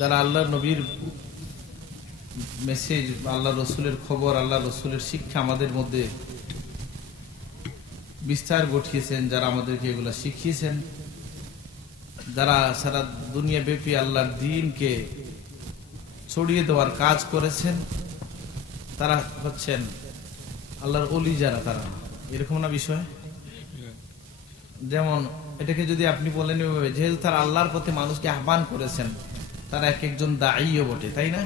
যারা আল্লাহ নবীর মেসেজ, আল্লাহ রসুলের খবর, আল্লাহ রসুলের শিক্ষা আমাদের মধ্যে বিস্তার ঘটিয়েছেন, যারা আমাদেরকে এগুলা শিখিয়েছেন, যারা সারা দুনিয়া ব্যাপী আল্লাহর দ্বীনকে ছড়িয়ে দেওয়ার কাজ করেছেন, তারা হচ্ছেন আল্লাহর ওলি। যারা তারা এরকম না বিষয়, যেমন এটাকে যদি আপনি বলেন যেহেতু তারা আল্লাহর পথে মানুষকে আহ্বান করেছেন, তারা এক একজন দায়ীও বটে, তাই না?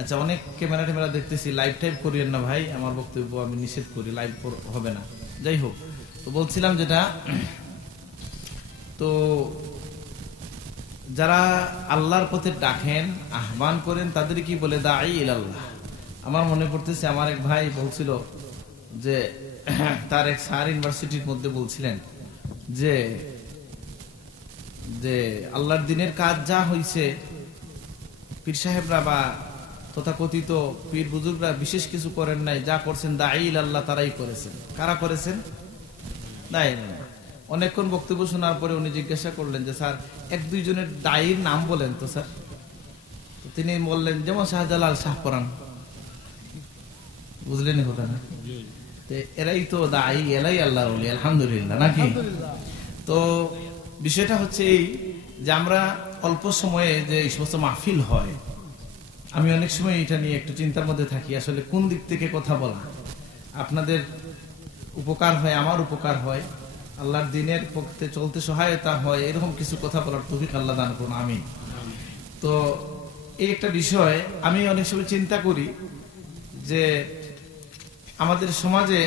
আচ্ছা, অনেক ক্যামেরা ট্যামেরা দেখতেছি, লাইভ টাইপ করিয়েন না ভাই, আমার বক্তব্য আমি নিষেধ করি, লাইভ হবে না। যাই হোক, তো বলছিলাম যেটা, তো যারা আল্লাহর পথে ডাকেন, আহ্বান করেন, তাদের কি বলে? দাঈ ইলাল্লাহ। আমার মনে পড়তেছে, আমার এক ভাই বলছিল যে তার এক স্যার ইউনিভার্সিটির মধ্যে বলছিলেন যে যে আল্লাহর দ্বীনের কাজ যা হয়েছে, পীর সাহেবরা বা তথাকথিত পীর বুজুর্গরা বিশেষ কিছু করেন নাই, যা করছেন দাঈ ইলাল্লাহ তারাই করেছেন। কারা করেছেন? দাঈ ইলাল্লাহ। অনেকক্ষণ বক্তব্য শোনার পরে উনি জিজ্ঞাসা করলেন যে স্যার, এক দুইজনের দায়ীর নাম বলেন তো স্যার। তিনি বললেন যেমন শাহজালাল, শাহপরান, বুঝলেন কথা না? এরাই তো দায়ী, এরাই আল্লাহর ওলি, আলহামদুলিল্লাহ, নাকি? তো বিষয়টা হচ্ছে এই যে আমরা অল্প সময়ে যে এই সমস্ত মাহফিল হয়, আমি অনেক সময় এটা নিয়ে একটু চিন্তার মধ্যে থাকি, আসলে কোন দিক থেকে কথা বলা আপনাদের উপকার হয়, আমার উপকার হয়, আল্লাহর দ্বীনের পক্ষে চলতে সহায়তা হয়, এরকম কিছু কথা বলার তৌফিক আল্লাহ দান করুন, আমিন। তো এই একটা বিষয় আমি অনেক সময় চিন্তা করি যে আমাদের সমাজে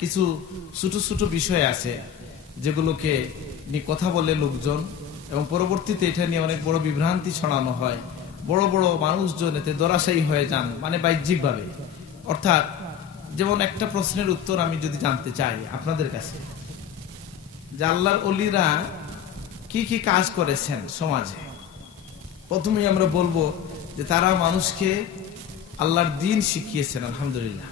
কিছু ছোট ছোট বিষয় আছে যেগুলোকে নিয়ে কথা বলে লোকজন, এবং পরবর্তীতে এটা নিয়ে অনেক বড় বিভ্রান্তি ছড়ানো হয়, বড় বড় মানুষজন এতে দরাশায়ী হয়ে যান, মানে বাহ্যিকভাবে। অর্থাৎ যেমন একটা প্রশ্নের উত্তর আমি যদি জানতে চাই আপনাদের কাছে, যে আল্লাহর ওলিরা কি কি কাজ করেছেন সমাজে, প্রথমেই আমরা বলবো যে তারা মানুষকে আল্লাহর দ্বীন শিখিয়েছেন, আলহামদুলিল্লাহ।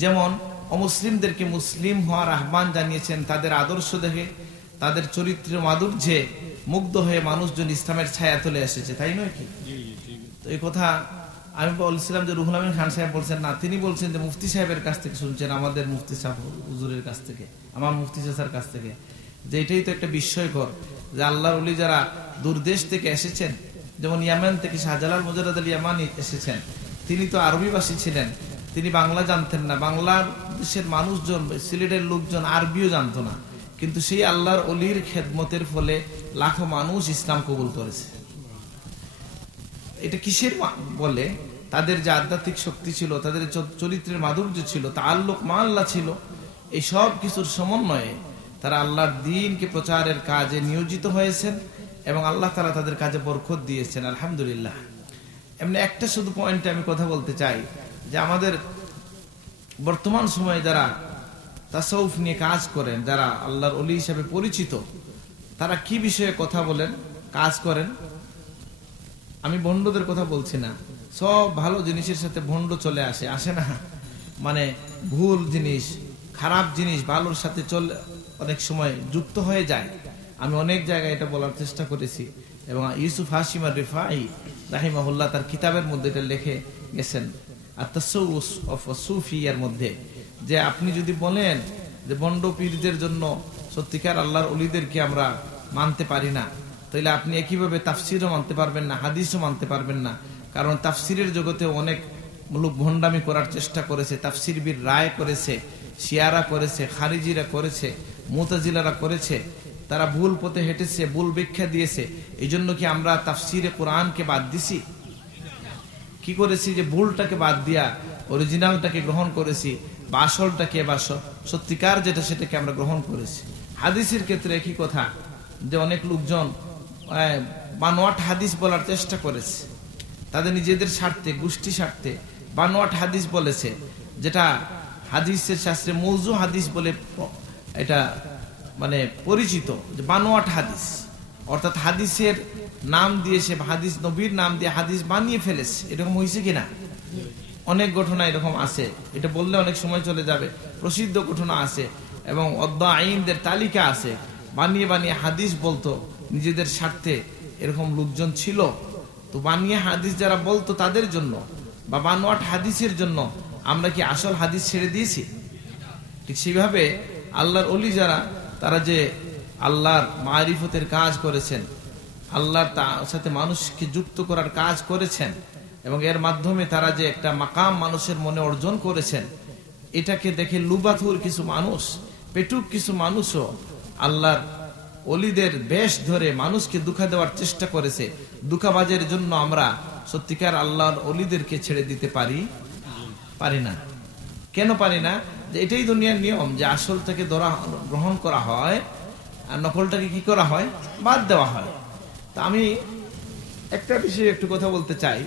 যেমন অমুসলিমদেরকে মুসলিম হওয়ার আহ্বান জানিয়েছেন, তাদের আদর্শ দেখে, তাদের চরিত্রের মাধুর্যে মুগ্ধ হয়ে মানুষজন ইসলামের ছায়া তলে এসেছে, তাই নয় কি? তো এই কথা আমি বলছিলাম যে রুহুল আমিন খান সাহেব বলছেন না, তিনি বলছেন যে মুফতি সাহেবের কাছ থেকে শুনছেন, আমাদের মুফতি সাহেব হুজুরের কাছ থেকে, আমার মুফতি চাচার কাছ থেকে, যে এটাই তো একটা বিস্ময়কর যে আল্লাহর ওলি যারা দূরদেশ থেকে এসেছেন, যেমন ইয়ামান থেকে শাহজালাল মুজাদ্দিদ আল ইয়ামানি এসেছেন, তিনি তো আরবিভাষী ছিলেন, তিনি বাংলা জানতেন না, বাংলার দেশের মানুষজন, সিলেটের লোকজন আরবিও জানতো না, কিন্তু সেই আল্লাহর ওলির খেদমতের ফলে লাখো মানুষ ইসলাম কবুল করেছে। এটা কিসের বলে? তাদের যে আধ্যাত্মিক শক্তি ছিল, তাদের চরিত্রের মাধুর্য ছিল, তাআল্লুক মা আল্লাহ ছিল, এই সব কিছুর সমন্বয়ে তারা আল্লাহর দ্বীনকে প্রচারের কাজে নিয়োজিত হয়েছেন, এবং আল্লাহ তাআলা তাদের কাজে বরকত দিয়েছেন, আলহামদুলিল্লাহ। এমনি একটা শুধু পয়েন্টে আমি কথা বলতে চাই যে আমাদের বর্তমান সময়ে যারা তাসাউফ নিয়ে কাজ করেন, যারা আল্লাহর ওলি হিসেবে পরিচিত, তারা কি বিষয়ে কথা বলেন, কাজ করেন। আমি ভণ্ডদের কথা বলছি না, সব ভালো জিনিসের সাথে ভণ্ড চলে আসে না, মানে ভুল জিনিস, খারাপ জিনিস ভালোর সাথে চলে অনেক সময় যুক্ত হয়ে যায়। আমি অনেক জায়গায় এটা বলার চেষ্টা করেছি, এবং ইউসুফ হাশিম আর রিফাই রাহিমাহুল্লাহ তার কিতাবের মধ্যে এটা লিখে গেছেন, আত-তাসাউউস অফ সুফিয়ার মধ্যে, যে আপনি যদি বলেন যে বন্ড পীরদের জন্য সত্যিকার আল্লাহর ওলিদেরকে আমরা মানতে পারি না, তাহলে আপনি একইভাবে তাফসিরও মানতে পারবেন না, হাদিসও মানতে পারবেন না। কারণ তাফসিরের জগতে অনেক লোক ভণ্ডামি করার চেষ্টা করেছে, তাফসির বীর রায় করেছে, শিয়ারা করেছে, খারিজিরা করেছে, মুতাজিলারা করেছে, তারা ভুল পথে হেঁটেছে, ভুল ব্যাখ্যা দিয়েছে। এই জন্য কি আমরা তাফসিরে কোরআনকে বাদ দিছি? কি করেছি যে ভুলটাকে বাদ দিয়া অরিজিনালটাকে গ্রহণ করেছি, বা আসলটাকে বা সত্যিকার যেটা সেটাকে আমরা গ্রহণ করেছি। হাদিসের ক্ষেত্রে একই কথা, যে অনেক লোকজন বানোয়াট হাদিস বলার চেষ্টা করেছে, তাদের নিজেদের স্বার্থে, গোষ্ঠী স্বার্থে বানোয়াট হাদিস বলেছে, যেটা হাদিসের শাস্ত্রে মৌজু হাদিস বলে এটা মানে পরিচিত, যে বানোয়াট হাদিস, অর্থাৎ হাদিসের নাম দিয়ে সে হাদিস, নবীর নাম দিয়ে হাদিস বানিয়ে ফেলেছে। এরকম হয়েছে কিনা? অনেক ঘটনা এরকম আছে, এটা বললে অনেক সময় চলে যাবে, প্রসিদ্ধ ঘটনা আছে, এবং আইনদের তালিকা আছে, বানিয়ে বানিয়ে হাদিস বলতো নিজেদের স্বার্থে, এরকম লোকজন ছিল। তো বানিয়ে হাদিস যারা বলতো তাদের জন্য বা বানোয়াট হাদিসের জন্য আমরা কি আসল হাদিস ছেড়ে দিয়েছি? ঠিক সেইভাবে আল্লাহর ওলি যারা, তারা যে আল্লাহর মারিফতের কাজ করেছেন, আল্লাহর সাথে মানুষকে যুক্ত করার কাজ করেছেন, এবং এর মাধ্যমে তারা যে একটা মাকাম মানুষের মনে অর্জন করেছেন, এটাকে দেখে লুবাথুর কিছু মানুষ, পেটুক কিছু মানুষও আল্লাহর ওলিদের বেশ ধরে মানুষকে দুঃখা দেওয়ার চেষ্টা করেছে। দুঃখাবাজের জন্য আমরা সত্যিকার আল্লাহর ওলিদেরকে ছেড়ে দিতে পারি না। কেন পারি না? যে এটাই দুনিয়ার নিয়ম, যে আসল থেকে গ্রহণ করা হয় আর নকলটাকে কি করা হয়? বাদ দেওয়া হয়। তা আমি একটা বিষয়ে একটু কথা বলতে চাই।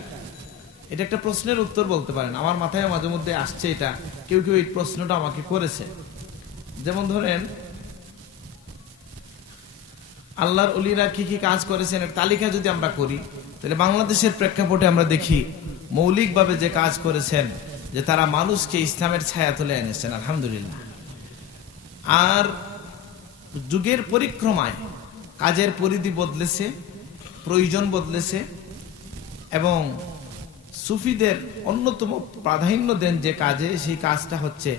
এটা একটা প্রশ্নের উত্তর বলতে পারেন, আমার মাথায় মাঝে মধ্যে আসছে এটা, কেউ কেউ এই প্রশ্নটা আমাকে করেছে। যেমন ধরেন, আল্লাহর ওলিরা কি কি কাজ করেছেন এর তালিকা যদি আমরা করি, তাহলে বাংলাদেশের প্রেক্ষাপটে আমরা দেখি মৌলিকভাবে যে কাজ করেছেন, যে তারা মানুষকে ইসলামের ছায়া তুলে এনেছেন, আলহামদুলিল্লাহ। আর যুগের পরিক্রমায় কাজের পরিধি বদলেছে, প্রয়োজন বদলেছে, এবং সুফিদের অন্যতম প্রাধান্য দেন যে কাজে, সেই কাজটা হচ্ছে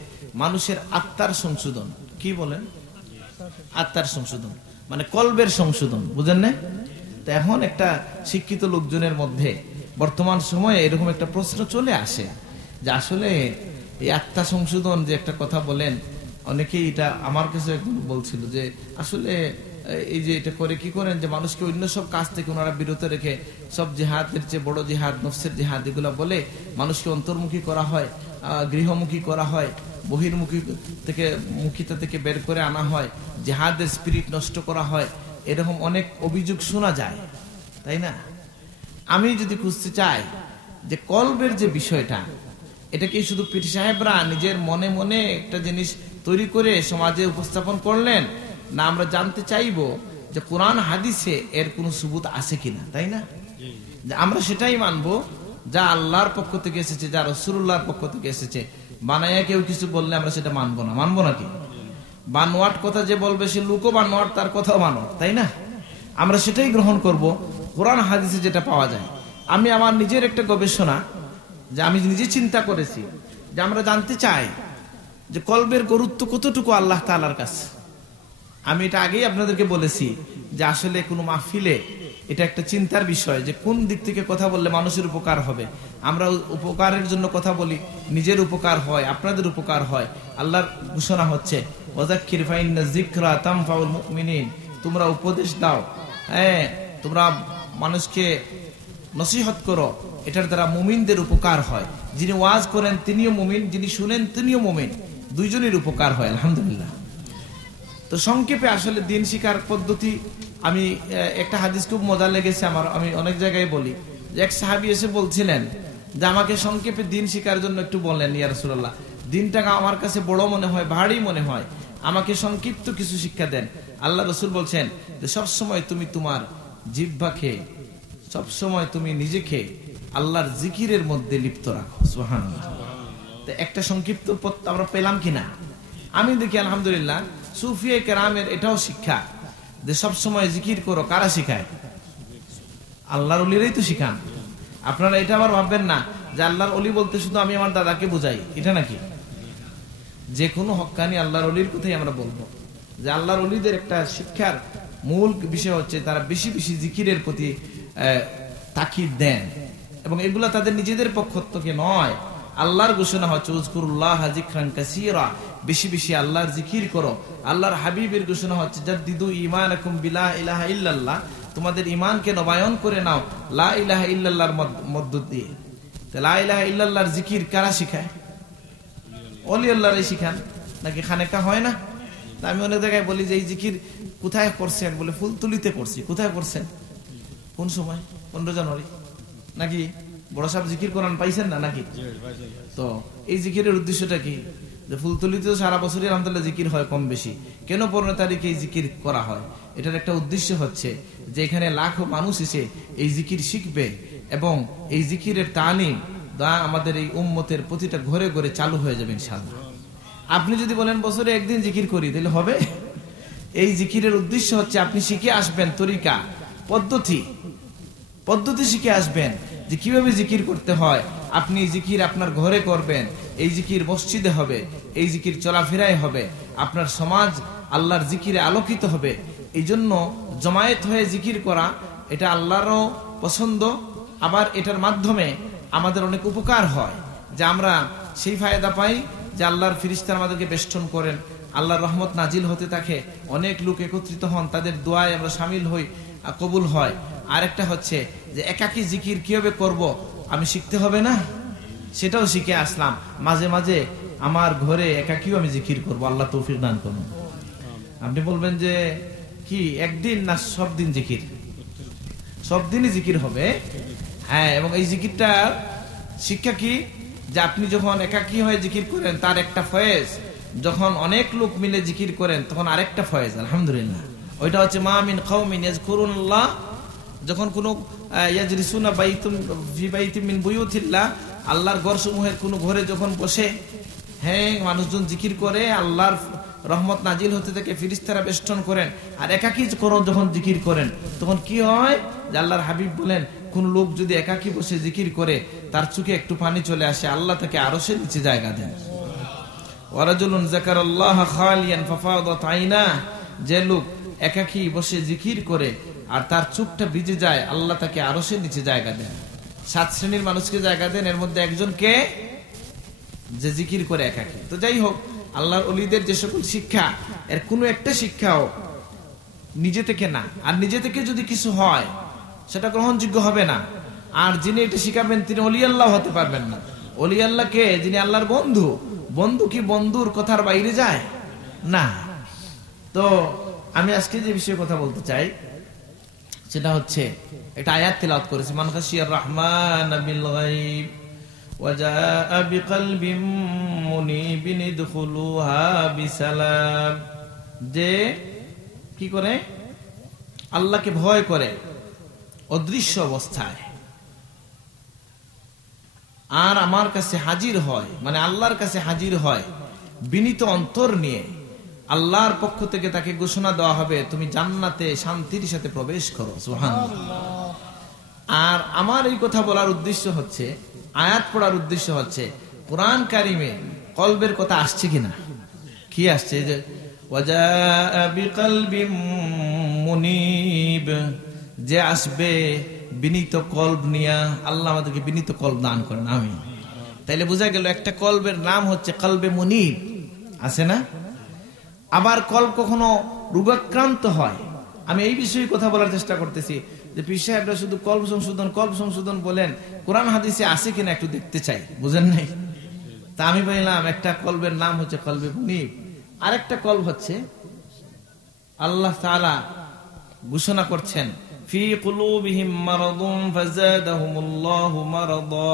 মানুষের আত্মার সংশোধন। কি বলেন? আত্মার সংশোধন মানে কলবের সংশোধন, বুঝেন না? তো এখন একটা শিক্ষিত লোকজনের মধ্যে বর্তমান সময়ে এরকম একটা প্রশ্ন চলে আসে যে আসলে এই আত্মা সংশোধন যে একটা কথা বলেন, অনেকেই এটা আমার কাছে বলছিল যে আসলে এই যে এটা করে কি করেন, যে মানুষকে অন্য সব কাজ থেকে ওনারা বিরত রেখে সব জিহাদের চেয়ে বড় জিহাদ নফসের জিহাদ এগুলো বলে মানুষকে অন্তর্মুখী করা হয়, গৃহমুখী করা হয়, মুখিতা থেকে বের করে আনা হয়, জিহাদের স্পিরিট নষ্ট করা হয়, এরকম অনেক অভিযোগ শোনা যায়, তাই না? আমি যদি খুঁজতে চাই যে কলবের যে বিষয়টা, এটা কি শুধু পীর সাহেবরা নিজের মনে মনে একটা জিনিস তৈরি করে সমাজে উপস্থাপন করলেন, না আমরা জানতে চাইবো যে কোরআন হাদিসে এর কোনো সুবুত আছে কিনা, তাই না? আমরা সেটাই মানবো যা আল্লাহর পক্ষ থেকে এসেছে, যা রাসূলুল্লাহর পক্ষ থেকে এসেছে। বানায়া কেউ কিছু বললে আমরা সেটা মানবো না। মানবো নাকি? বানোয়াট কথা যে বলবে সে লুকো বানোয়াট, তার কথাও বানোয়াট, তাই না? আমরা সেটাই গ্রহণ করব কোরআন হাদিসে যেটা পাওয়া যায়। আমি আমার নিজের একটা গবেষণা, যে আমি নিজে চিন্তা করেছি, যে আমরা জানতে চাই যে কলবের গুরুত্ব কতটুকু আল্লাহ তাআলার কাছে। আমি এটা আগেই আপনাদেরকে বলেছি যে আসলে কোনো মাহফিলে এটা একটা চিন্তার বিষয়, যে কোন দিক থেকে কথা বললে মানুষের উপকার হবে। আমরা উপকারের জন্য কথা বলি, নিজের উপকার হয়, আপনাদের উপকার হয়। আল্লাহর ঘোষণা হচ্ছে ওয়াযাক্কির ফাইন্না যিকরা তানফাউল মুমিনিন, তোমরা উপদেশ দাও, হ্যাঁ, তোমরা মানুষকে নসিহত করো, এটার দ্বারা মুমিনদের উপকার হয়। যিনি ওয়াজ করেন তিনিও মুমিন, যিনি শুনেন তিনিও মুমিন, দুইজনের উপকার হয়, আলহামদুলিল্লাহ। তো সংক্ষেপে আসলে দিন শিকার পদ্ধতি, আমি একটা হাদিস খুব মজা লেগেছে আমার, আমি অনেক জায়গায় বলি যে এক সাহাবী এসে বলছিলেন যে আমাকে সংক্ষেপে দিন শিকার জন্য একটু বললেন, ইয়া রাসূলুল্লাহ, দিনটাকে আমার কাছে বড় মনে হয়, ভারী মনে হয়, আমাকে সংক্ষিপ্ত কিছু শিক্ষা দেন। আল্লাহ রাসূল বলছেন যে সবসময় তুমি তোমার জিহ্বাকে, সবসময় তুমি নিজেকে আল্লাহর জিকিরের মধ্যে লিপ্ত রাখো। সুবহানাল্লাহ। তো একটা সংক্ষিপ্ত পথ আমরা পেলাম কিনা? আমি দেখি আলহামদুলিল্লাহ সুফিয়ে কেরামের এটাও শিক্ষা যে সবসময় জিকির করো। কারা শিখায়? আল্লাহর ওলিরাই তো শিখান। আপনারা এটা আবার ভাববেন না যে আল্লাহর ওলি বলতে শুধু আমি আমার দাদাকে বুঝাই, এটা নাকি। যে কোনো হক্কানি আল্লাহর ওলির কথাই আমরা বলবো, যে আল্লাহর ওলিদের একটা শিক্ষার মূল বিষয় হচ্ছে তারা বেশি বেশি জিকিরের প্রতি তাকিদ দেন, এবং এগুলা তাদের নিজেদের পক্ষ থেকে নয়, আল্লাহর ঘোষণা হচ্ছে উযকুরুল্লাহ যিকরান কাসীরা, বেশি বেশি আল্লাহর জিকির করো। আল্লাহর হাবিবের ঘোষণা হচ্ছে জাদ্দিদু ঈমানাকুম বিলা ইলাহা ইল্লাল্লাহ, তোমাদের ঈমানকে নবায়ন করে নাও লা ইলাহা ইল্লাল্লাহর মধ্য দিয়ে। তো লা ইলাহা ইল্লাল্লাহর জিকির কারা শিখায়? ওলি আল্লাহরই শিখান, নাকি খানেকা হয় না? আমি অনেক জায়গায় বলি যে এই জিকির কোথায় করছেন, বলে ফুলতুলিতে করছি। কোথায় করছেন? কোন সময়? 15 জানুয়ারি নাকি? বড় সাহেব জিকির কোরআন পাইছেন না নাকি? তো এই জিকিরের উদ্দেশ্যটা কি? যে ফুলতলিতে সারা বছরই আলহামদুলিল্লাহ জিকির হয় কম বেশি, কেন 15 তারিখে এই জিকির করা হয়? এটার একটা উদ্দেশ্য হচ্ছে যে এখানে লাখো মানুষ এসে এই জিকির শিখবে, এবং এই জিকিরের তালিম আমাদের এই উম্মতের প্রতিটা ঘরে ঘরে চালু হয়ে যাবে ইনশাআল্লাহ। আপনি যদি বলেন বছরে একদিন জিকির করি, তাহলে হবে? এই জিকিরের উদ্দেশ্য হচ্ছে আপনি শিখে আসবেন তরিকা, পদ্ধতি, পদ্ধতি শিখে আসবেন যে কিভাবে জিকির করতে হয়। আপনি জিকির আপনার ঘরে করবেন, এই জিকির মসজিদে হবে, এই জিকির চলাফেরায় হবে, আপনার সমাজ আল্লাহর জিকিরে আলোকিত হবে। এই জন্য জমায়েত হয়ে জিকির করা এটা আল্লাহরও পছন্দ। আবার এটার মাধ্যমে আমাদের অনেক উপকার হয়, যে আমরা সেই ফায়দা পাই যে আল্লাহর ফেরেশতারা আমাদেরকে বেষ্টন করেন, আল্লাহর রহমত নাজিল হতে থাকে, অনেক লোক একত্রিত হন, তাদের দোয়ায় আমরা শামিল হই, কবুল হয়। আরেকটা হচ্ছে যে একাকী জিকির কিভাবে করব আমি শিখতে হবে না, সেটাও শিখে আসলাম। মাঝে মাঝে আমার ঘরে একাকীও আমি জিকির করব, আল্লাহ তৌফিক দান করুন। আপনি বলবেন যে কি একদিন না সব দিন জিকির? সব দিনই জিকির হবে। হ্যাঁ, এবং এই জিকিরটার শিক্ষা কি, যে আপনি যখন একাকী হয়ে জিকির করেন তার একটা ফয়েজ, যখন অনেক লোক মিলে জিকির করেন তখন আরেকটা ফয়েজ, আলহামদুলিল্লাহ। ওইটা হচ্ছে মা মিন কওমিন ইয়াযকুরুল্লাহ, যখন কোনো ইয়াজলিসুনা বাইতুম ফি বাইতিম মিন বুয়ুতিল্লাহ, আল্লাহর ঘরসমূহের কোনো ঘরে যখন বসে হ্যাঁ মানুষজন জিকির করে, আল্লাহর রহমত নাজিল হতে থেকে ফেরেশতারা বেষ্টন করেন। আর একাকী যখন জিকির করেন তখন কি হয়, যে আল্লাহর হাবিব বলেন কোন লোক যদি একাকী বসে জিকির করে তার চোখে একটু পানি চলে আসে, আল্লাহ তাকে আরশের নিচে জায়গা দেন। ওয়ারাজুলুন যাকারাল্লাহ খালিয়ান ফাফাদাত আইনা, যে লোক একাকী বসে জিকির করে আর তার চোখটা ভিজে যায়, আল্লাহ তাকে আরশের নিচে জায়গা দেন। 7 শ্রেণীর মানুষকে জায়গা দেন, এর মধ্যে একজনকে যে জিকির করে একাকী। তো যাই হোক, আল্লাহর ওলিদের যে সকল শিক্ষা, এর কোনো একটা শিক্ষাও নিজে থেকে না, আর নিজে থেকে যদি কিছু হয় সেটা গ্রহণযোগ্য হবে না। আর যিনি এটা শিখাবেন তিনি ওলি আল্লাহ হতে পারবেন না। ওলি আল্লাহকে, যিনি আল্লাহর বন্ধু, বন্ধু কি বন্ধুর কথার বাইরে যায় না। তো আমি আজকে যে বিষয়ে কথা বলতে চাই সেটা হচ্ছে একটা আয়াত তেলাওয়াত করেছি, মান খাশিয়ার রহমান বিল গায়ব ওয়া জাআ বিকলবিন মুনিবিন ইদখুলুহা বিসালাম, যে কি করে আল্লাহকে ভয় করে অদৃশ্য অবস্থায় আর আমার কাছে হাজির হয়, মানে আল্লাহর কাছে হাজির হয় বিনীত অন্তর নিয়ে, আল্লাহর পক্ষ থেকে তাকে ঘোষণা দেওয়া হবে তুমি জান্নাতে শান্তির সাথে প্রবেশ করো। সুবহানাল্লাহ। আর আমার এই কথা বলার উদ্দেশ্য হচ্ছে, আয়াত পড়ার উদ্দেশ্য হচ্ছে কোরআন কারিমে কলবের কথা আসছে কিনা। কি আসছে, যে ওয়াজাআ বিকলবিন মুনিব, যে আসবে বিনীত কলব নিয়া। আল্লাহ আমাদেরকে বিনীত কলব দান করেন, আমিন। তাইলে বোঝা গেল একটা কলবের নাম হচ্ছে কলবে মুনিব, আছে না? আবার কলব কখনো রোগাক্রান্ত হয়। আমি এই বিষয়ে কথা বলার চেষ্টা করতেছি যে পীর সাহেবরা শুধু কলব সংশোধন বলেন, কোরআন হাদিসে আছে কিনা একটু দেখতে চাই, বুঝেন নাই? তা আমি বললাম একটা কলবের নাম হচ্ছে কলবে মুনিব, আরেকটা কলব হচ্ছে আল্লাহ তাআলা ঘোষণা করছেন ফি কুলুবিহিম মারাদুন ফাযাদাহুমুল্লাহু মারাদা,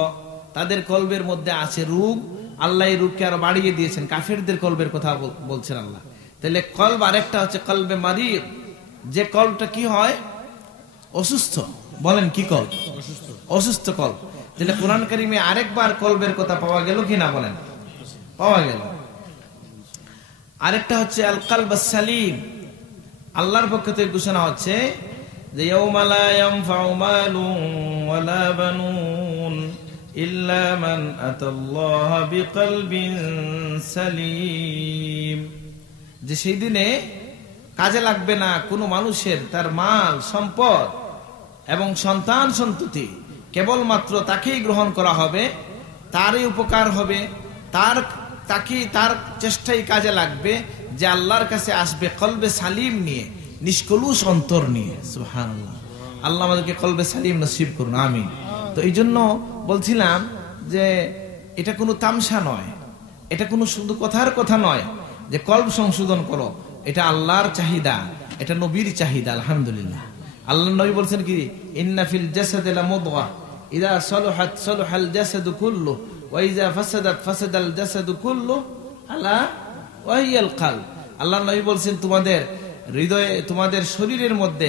তাদের কলবের মধ্যে আছে রোগ, আল্লাহ এই রোগকে আরো বাড়িয়ে দিয়েছেন। কাফেরদের কলবের কথা বলছেন আল্লাহ। তাহলে কলব আরেকটা হচ্ছে কলবে মারিদ, যে কলবটা কি হয় অসুস্থ। বলেন কি কলব? অসুস্থ কলব। তাহলে কোরআন কারিমে আরেকবার কলবের কথা পাওয়া গেল কিনা বলেন? পাওয়া গেল। আরেকটা হচ্ছে আল কলবাস সালিম, আল্লাহর পক্ষ থেকে ঘোষণা হচ্ছে যে ইয়াউমা লা ইয়ানফাউ মালুন ওয়ালা বানুন ইল্লা মান আতাল্লাহা বিকলবিন সালিম, যে সেই দিনে কাজে লাগবে না কোনো মানুষের তার মাল সম্পদ এবং সন্তান সন্ততি, কেবলমাত্র তাকেই গ্রহণ করা হবে, তারই উপকার হবে, তার চেষ্টাই কাজে লাগবে, যে আল্লাহর কাছে আসবে কলবে সালিম নিয়ে, নিষ্কলুষ অন্তর নিয়ে। সুবহানাল্লাহ। আল্লাহ আমাদেরকে কলবে সালিম নসিব করুন, আমিন। তো এই জন্য বলছিলাম যে এটা কোনো তামসা নয়, এটা কোনো শুধু কথার কথা নয় যে কলব সংশোধন করো, এটা আল্লাহর চাহিদা, এটা নবীর চাহিদা। আলহামদুলিল্লাহ। আল্লাহ নবী বলছেন কি, ইন্না ফিল জাসাদি লামুদগা ইযা সালাহাত সালাহাল জাসাদু কুল্লু ওয়া ইযা ফাসাদাত ফাসাদাল জাসাদু কুল্লু আলা ওয়া হিয়াল কলব। আল্লাহ নবী বলছেন তোমাদের হৃদয়ে, তোমাদের শরীরের মধ্যে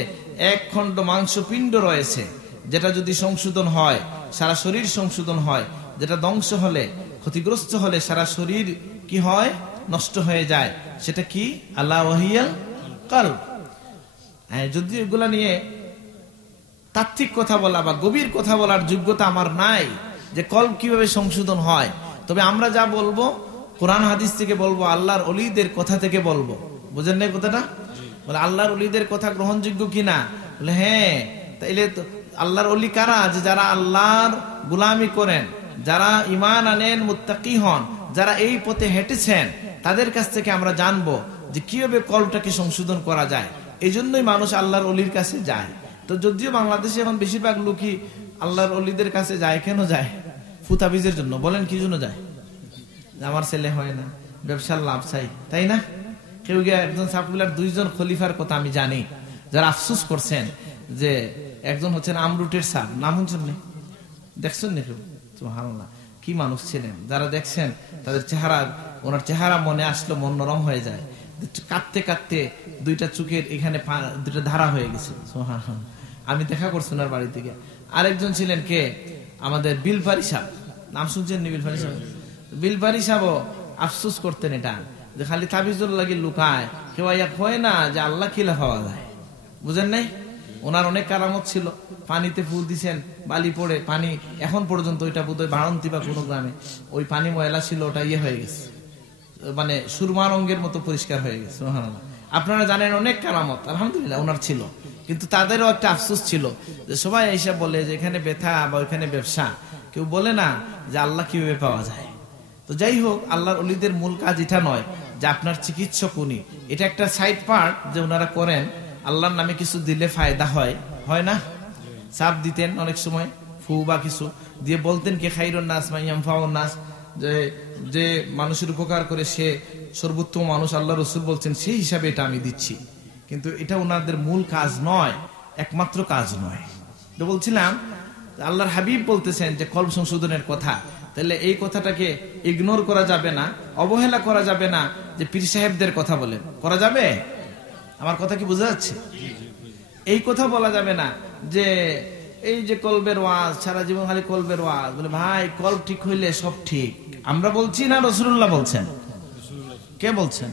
এক খণ্ড মাংসপিণ্ড রয়েছে, যেটা যদি সংশোধন হয় সারা শরীর সংশোধন হয়, যেটা ধ্বংস হলে, ক্ষতিগ্রস্ত হলে সারা শরীর কি হয়, নষ্ট হয়ে যায়। সেটা কি? আলা ওয়া হিয়াল কলব। যদি এগুলা নিয়ে তাত্ত্বিক কথা বলা বা গভীর কথা বলার যোগ্যতা আমার নাই যে কলব কিভাবে সংশোধন হয়। তবে আমরা যা বলবো কোরআন হাদিস থেকে বলবো, আল্লাহর ওলিদের কথা থেকে বলবো। বুঝেন না কথাটা? বলে আল্লাহর ওলিদের কথা গ্রহণযোগ্য কিনা? বলে হ্যাঁ। তাইলে তো আল্লাহর ওলি কারা? যে যারা আল্লাহর গোলামি করেন, যারা ঈমান আনেন, মুত্তাকি হন, যারা এই পথে হেঁটেছেন, তাদের কাছ থেকে আমরা জানবো যে কিভাবে কলবটাকে সংশোধন করা যায়। এই জন্যই মানুষ আল্লাহর ওলির কাছে যায়। তো যদিও বাংলাদেশে এখন বেশিরভাগ লোকই আল্লাহর ওলিদের কাছে যায়, কেন যায়? ফুতাবিজের জন্য। বলেন কি জন্য যায়? আমার ছেলে হয় না, ব্যবসার লাভ চাই, তাই না? কেউ গিয়ে একজন সাপবিলার 2জন খলিফার কথা আমি জানি যারা আফসোস করছেন, যে একজন হচ্ছেন আমরুটের সাপ, নাম শুনছেন না? দেখছেন না কেউ? সুবহানাল্লাহ, কি মানুষ ছিলেন! যারা দেখছেন তাদের চেহারা, ওনার চেহারা মনে আসলো মন নরম হয়ে যায়। কাঁদতে কাঁদতে 2টা চোখের এখানে 2টা ধারা হয়ে গেছে। সুবহানাল্লাহ, আমি দেখা করছি ওনার বাড়ি থেকে। আরেকজন ছিলেন কে? আমাদের বিলবাড়ি সাহেব, নাম শুনছেন নি? বিলবাড়ি সাহেব, বিলবাড়ি সাহেব আফসোস করতেন এটা, যে খালি তাবিজুল লাগি লুকায়, কেউ ইয়া হয় না যে আল্লাহ খিলা পাওয়া যায়। বুঝেন নাই? ওনার অনেক কারামত ছিল। পানিতে ফু দিছেন, বালি পড়ে পানি, এখন পর্যন্ত ওইটা বোধহয় বাড়ন্তি বা কোনো গ্রামে ওই পানি ময়লা ছিল, ওটা ইয়ে হয়ে গেছে, মানে সুরমা রঙের মতো পরিষ্কার হয়ে গেছে। সুবহানাল্লাহ। আপনারা জানেন অনেক কারামত আলহামদুলিল্লাহ ওনার ছিল, কিন্তু তাদেরও একটা আফসোস ছিল যে সবাই এসে বলে যে এখানে ব্যথা বা ওইখানে ব্যবসা, কেউ বলে না যে আল্লাহ কিভাবে পাওয়া যায়। তো যাই হোক, আল্লাহর ওলিদের মূল কাজ এটা নয় যে আপনার চিকিৎসক উনি, এটা একটা সাইড পার্ট যে ওনারা করেন। আল্লাহর নামে কিছু দিলে ফায়দা হয়, হয় না? চাপ দিতেন অনেক সময়, ফু বা কিছু দিয়ে বলতেন কে খাইরুন নাস মা ইয়ানফাউন নাস, যে মানুষের উপকার করে সে সর্বোত্তম মানুষ, আল্লাহ রসুল বলছেন, সেই হিসাবে এটা আমি দিচ্ছি। কিন্তু এটা ওনাদের মূল কাজ নয়, একমাত্র কাজ নয়। তো বলছিলাম আল্লাহর হাবিব বলতেছেন যে কলব সংশোধনের কথা, তাহলে এই কথাটাকে ইগনোর করা যাবে না, অবহেলা করা যাবে না। যে পীর সাহেবদের কথা বলেন, করা যাবে? আমার কথা কি বোঝা যাচ্ছে? এই কথা বলা যাবে না যে এই যে কলবের ওয়াজ, সারা জীবন খালি কলবের ওয়াজ। বলে ভাই, কলব ঠিক হইলে সব ঠিক। আমরা বলছি না রাসূলুল্লাহ বলছেন? কে বলছেন?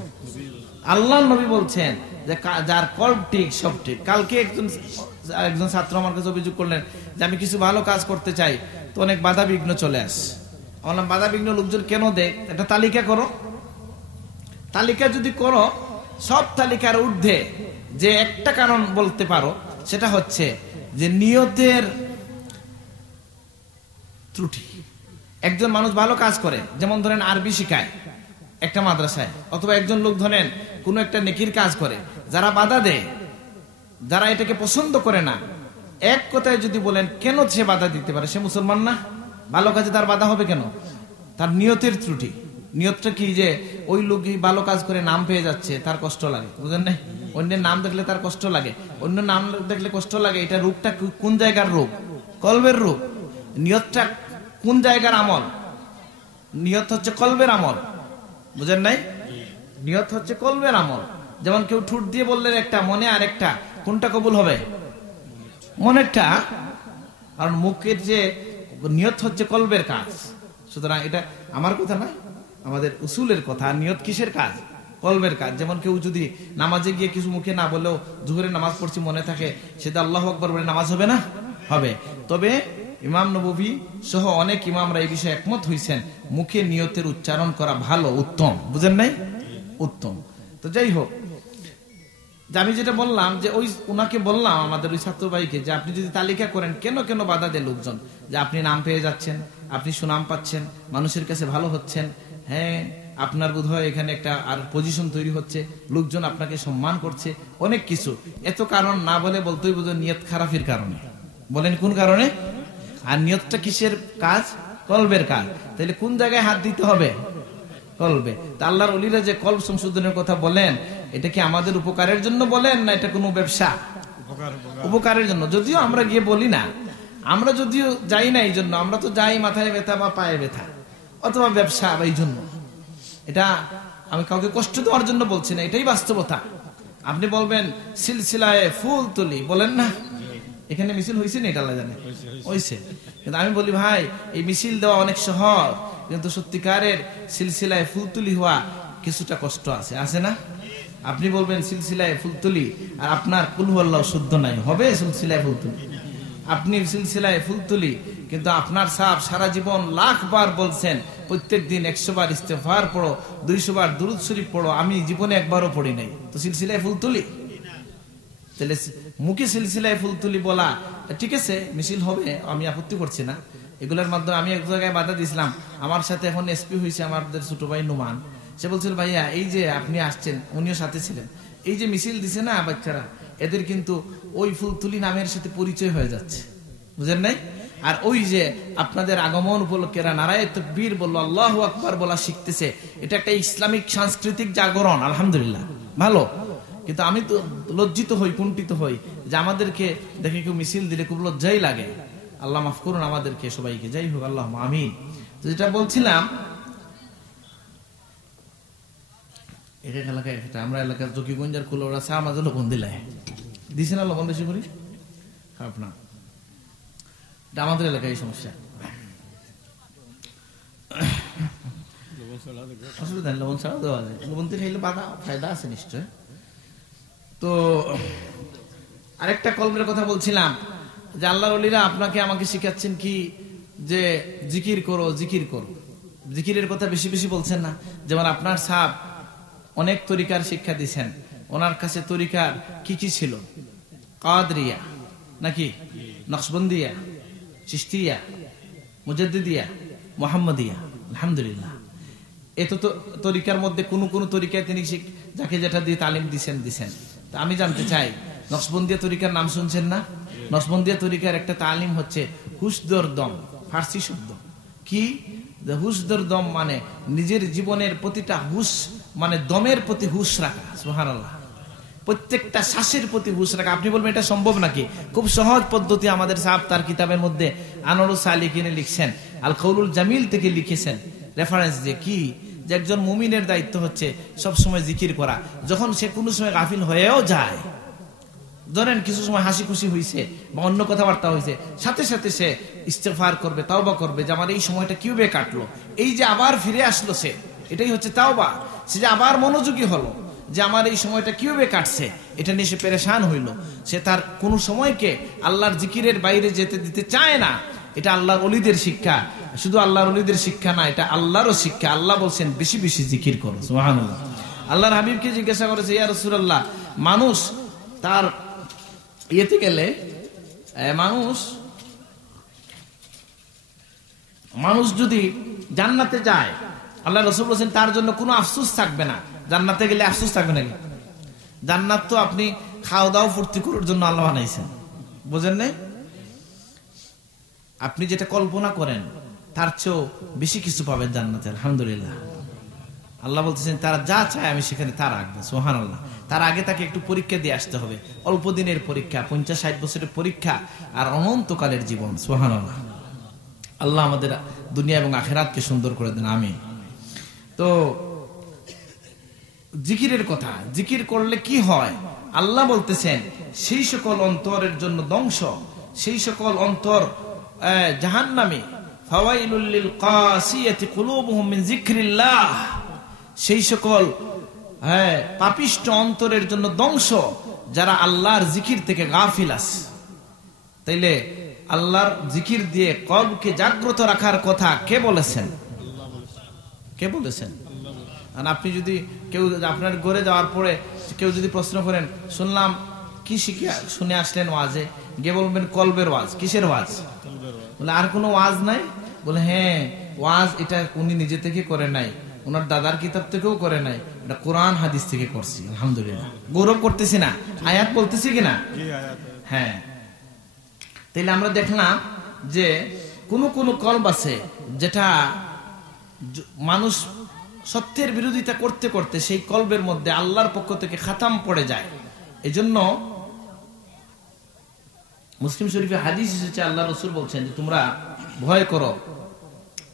আল্লাহর নবী বলছেন যে যার কলব ঠিক সব ঠিক। কালকে একজন ছাত্র আমার কাছে অভিযোগ করলেন যে আমি কিছু ভালো কাজ করতে চাই, তো অনেক বাধা বিঘ্ন চলে আসে। বললাম বাধা বিঘ্ন লোকজন কেন দেয়? একটা তালিকা করো। তালিকা যদি করো, সব তালিকার ঊর্ধ্বে যে একটা কারণ বলতে পারো, সেটা হচ্ছে যে নিয়তের ত্রুটি। একজন মানুষ ভালো কাজ করে, যেমন ধরেন আরবি শিখায় একটা মাদ্রাসায়, অথবা একজন লোক ধরেন কোনো একটা নেকির কাজ করে, যারা বাধা দেয়, যারা এটাকে পছন্দ করে না, এক কথায় যদি বলেন কেন সে বাধা দিতে পারে? সে মুসলমান না? ভালো কাজে তার বাধা হবে কেন? তার নিয়তের ত্রুটি। নিয়তটা কি? যে ওই লোকই ভালো কাজ করে নাম পেয়ে যাচ্ছে, তার কষ্ট লাগে। বুঝেন না? অন্যের নাম দেখলে তার কষ্ট লাগে, অন্য নাম দেখলে কষ্ট লাগে। এটা রূপটা কোন জায়গার রূপ? কলবের রূপ। নিয়তটা কোন জায়গার আমল? নিয়ত হচ্ছে কলবের আমল। বুঝেন নাই? নিয়ত হচ্ছে কলবের আমল। যেমন কেউ ঠোঁট দিয়ে বললেন একটা, মনে আরেকটা, কোনটা কবুল হবে? মনেরটা। কারণ মুখের যে নিয়ত হচ্ছে কলবের কাজ। সুতরাং এটা আমার কথা নয়, আমাদের উসুলের কথা। নিয়ত কিসের কাজ? কলবের কাজ। যেমন কেউ যদি নামাজে গিয়ে কিছু মুখে না বলেও জোহরের নামাজ পড়ছি মনে থাকে, সেটা আল্লাহু আকবার বলে নামাজ হবে না? হবে। তবে ইমাম নববী সহ অনেক ইমামরা এই বিষয়ে একমত হইছেন, মুখে নিয়তের উচ্চারণ করা ভালো, উত্তম। বুঝেন নাই? উত্তম। তো যাই হোক, যে আমি যেটা বললাম, যে ওই উনাকে বললাম, আমাদের ওই ছাত্র ভাইকে, যে আপনি যদি তালিকা করেন কেন কেন বাধা দেয় লোকজন, যে আপনি নাম পেয়ে যাচ্ছেন, আপনি সুনাম পাচ্ছেন, মানুষের কাছে ভালো হচ্ছেন, হ্যাঁ আপনার বোধহয় এখানে একটা আর পজিশন তৈরি হচ্ছে, লোকজন আপনাকে সম্মান করছে, অনেক কিছু। এত কারণ না বলে বলতেই বোধ নিয়ত খারাপের কারণে। বলেন কোন কারণে? আর নিয়তটা কিসের কাজ? কলবের কাজ। তাহলে কোন জায়গায় হাত দিতে হবে? কলবে। তা আল্লাহর ওলিরা যে কলব সংশোধনের কথা বলেন, এটা কি আমাদের উপকারের জন্য বলেন, না এটা কোনো ব্যবসা? উপকারের জন্য। যদিও আমরা গিয়ে বলি না, আমরা যদিও যাই না এই জন্য, আমরা তো যাই মাথায় ব্যথা বা পায়ে ব্যথা অথবা ব্যবসা, এই জন্য। এটা আমি কাউকে কষ্ট দেওয়ার জন্য বলছি না, এটাই বাস্তবতা। আপনি বলবেন সিলসিলায় ফুল তুলি, বলেন না? এখানে মিছিল হয়েছে না? এটা আল্লাহ জানে, হয়েছে। কিন্তু আমি বলি ভাই, এই মিছিল দেওয়া অনেক সহজ, কিন্তু সত্যিকারের সিলসিলায় ফুল তুলি হওয়া কিছুটা কষ্ট আছে, আছে না? আপনি বলবেন সিলসিলায় ফুল তুলি, আর আপনার কুল হু আল্লাহ শুদ্ধ নাই, হবে সিলসিলায় ফুল তুলি? আপনি সিলসিলায় ফুলতুলি, কিন্তু আপনার সাহেব সারা জীবন লাখ বার বলছেন প্রত্যেক দিন 100 বার ইস্তেগফার পড়ো, 200 বার দুরূদ শরীফ পড়ো, আমি জীবনে একবারও পড়ি নাই, তো সিলসিলায় ফুলতুলি? তাহলে মুখে সিলসিলায় ফুলতুলি বলা ঠিক আছে, মিছিল হবে, আমি আপত্তি করছি না। এগুলোর মাধ্যমে আমি এক জায়গায় বাধা দিয়েছিলাম। আমার সাথে এখন এসপি হয়েছে আমাদের ছোট ভাই নুমান, সে বলছিল ভাইয়া এই যে আপনি আসছেন, উনিও সাথে ছিলেন, এই যে মিছিল দিছে না বাচ্চারা, এদের কিন্তু ওই ফুলতুলি নামের সাথে পরিচয় হয়ে যাচ্ছে, বুঝেন নাই? আর ওই যে আপনাদের আগমন উপলক্ষে নারায়ে তাকবীর বললো, আল্লাহু আকবার বলা শিখতেছে, এটা একটা ইসলামিক সাংস্কৃতিক জাগরণ, আলহামদুলিল্লাহ ভালো। কিন্তু আমি তো লজ্জিত হই, কুণ্ঠিত হই যে আমাদেরকে দেখে কেউ মিছিল দিলে খুব লজ্জাই লাগে। আল্লাহ মাফ করুন আমাদেরকে সবাইকে, যাই হোক আল্লাহ আমিন। যেটা বলছিলাম, এলাকায় আমরা এলাকার জকিগঞ্জের কুলো ওরা চা মাঝে লবণ দিলে দিছে না, লবণ বেশি করি, খারাপ না, এটা আমাদের এলাকায় সমস্যা। অসুবিধা নেই, লবণ ছাড়াও দেওয়া যায়, লবণ দিয়ে খাইলে বাধা ফায়দা আছে নিশ্চয়। তো আরেকটা কলমের কথা বলছিলাম যে আল্লাহর ওলিরা আপনাকে আমাকে শিখাচ্ছেন কি যে জিকির করো, জিকির করো, জিকিরের কথা বেশি বেশি বলছেন না। যেমন আপনার সাহেব অনেক তরিকার শিক্ষা দিচ্ছেন, ওনার কাছে তরিকার কি কি ছিল? কাদরিয়া নাকি নকশবন্দিয়া, চিশতিয়া, মুজাদ্দিদিয়া, মুহাম্মদিয়া, আলহামদুলিল্লাহ। এত তরিকার মধ্যে কোন কোন তরিকায় তিনি যাকে যেটা দিয়ে তালিম দিছেন। তা আমি জানতে চাই, নকশবন্দিয়া তরিকার নাম শুনছেন না? নকশবন্দিয়া তরিকার একটা তালিম হচ্ছে হুশদর দম, ফার্সি শব্দ কি? হুশদর দম মানে নিজের জীবনের প্রতিটা হুশ, মানে দমের প্রতি হুশ রাখা, সুবহানাল্লাহ, প্রত্যেকটা শ্বাসের প্রতি হুশ রাখা। আপনি বলবেন এটা সম্ভব নাকি? খুব সহজ পদ্ধতি। আমাদের সাহেব তার কিতাবের মধ্যে আনোয়ারুস সালিকিনে লিখছেন, আল কৌলুল জামিল থেকে লিখেছেন রেফারেন্স, যে কি যে একজন মুমিনের দায়িত্ব হচ্ছে সব সময় জিকির করা। যখন সে কোনো সময় গাফিল হয়েও যায়, ধরেন কিছু সময় হাসি খুশি হয়েছে বা অন্য কথাবার্তা হয়েছে, সাথে সাথে সে ইস্তেগফার করবে, তাওবা করবে যে আমার এই সময়টা কিভাবে কাটলো, এই যে আবার ফিরে আসলো সে, এটাই হচ্ছে তাওবা। সে যে আবার মনোযোগী হলো যে আমার এই সময়টা কিভাবে কাটছে, এটা নিয়ে সে পেরেশান হইল, সে তার কোনো সময়কে আল্লাহর জিকিরের বাইরে যেতে দিতে চায় না। এটা আল্লাহর ওলিদের শিক্ষা, শুধু আল্লাহর ওলিদের শিক্ষা না, এটা আল্লাহরও শিক্ষা। আল্লাহ বলছেন বেশি বেশি জিকির করো, সুবহানাল্লাহ। আল্লাহর হাবিবকে জিজ্ঞাসা করেছে, ইয়া রাসূলুল্লাহ, মানুষ তার ইয়েতে গেলে, মানুষ যদি জান্নাতে যায়, আল্লাহ রাসূল বলেছেন তার জন্য কোনো আফসোস থাকবে না। জান্নাতে গেলে আফসোস থাকবে নাকি? জান্নাত তো আপনি খাওয়া দাওয়া ফুর্তি করার জন্য আল্লাহ বানাইছেন, বুঝেন নাই? আপনি যেটা কল্পনা করেন তার চেয়েও বেশি কিছু পাবেন জান্নাতে, আলহামদুলিল্লাহ। আল্লাহ বলতেছেন তারা যা চায় আমি সেখানে তা রাখবো, সুবহানাল্লাহ। তার আগে তাকে একটু পরীক্ষা দিয়ে আসতে হবে, অল্প দিনের পরীক্ষা, 50-60 বছরের পরীক্ষা আর অনন্তকালের জীবন, সুবহানাল্লাহ। আল্লাহ আমাদের দুনিয়া এবং আখিরাতকে সুন্দর করে দেন, আমিন। তো জিকিরের কথা, জিকির করলে কি হয়? আল্লাহ বলতেছেন সেই সকল অন্তরের জন্য ধ্বংস, সেই সকল অন্তর জাহান্নামী, ফাওয়াইলুল লিল কাসিয়াতি কুলুবুহুম মিন যিকরিল্লাহ, সেই সকল পাপিষ্ঠ অন্তরের জন্য ধ্বংস যারা আল্লাহর জিকির থেকে গাফিল আছে। তাইলে আল্লাহর জিকির দিয়ে কলবকে জাগ্রত রাখার কথা কে বলেছেন? কে বলেছেন? আর আপনি যদি কেউ আপনার ঘরে যাওয়ার পরে কেউ যদি প্রশ্ন করেন, শুনলাম কি শিখে শুনে আসলেন ওয়াজে, গিয়ে বলবেন কলবের ওয়াজ। কিসের ওয়াজ? বলে আর কোনো ওয়াজ নাই? বলে হ্যাঁ, ওয়াজ এটা উনি নিজে থেকে করে নাই, ওনার দাদার কিতাব থেকেও করে নাই, এটা কোরআন হাদিস থেকে করছি, আলহামদুলিল্লাহ। গৌরব করতেছি না, আয়াত বলতেছি কিনা? হ্যাঁ। তাইলে আমরা দেখলাম যে কোন কোন কলব আছে যেটা মানুষ সত্যের বিরোধিতা করতে করতে সেই কলবের মধ্যে আল্লাহর পক্ষ থেকে খাতাম পড়ে যায়। এই জন্য মুসলিম শরীফে হাদিস এসেছে, আল্লাহ রাসূল বলছেন যে তোমরা ভয় করো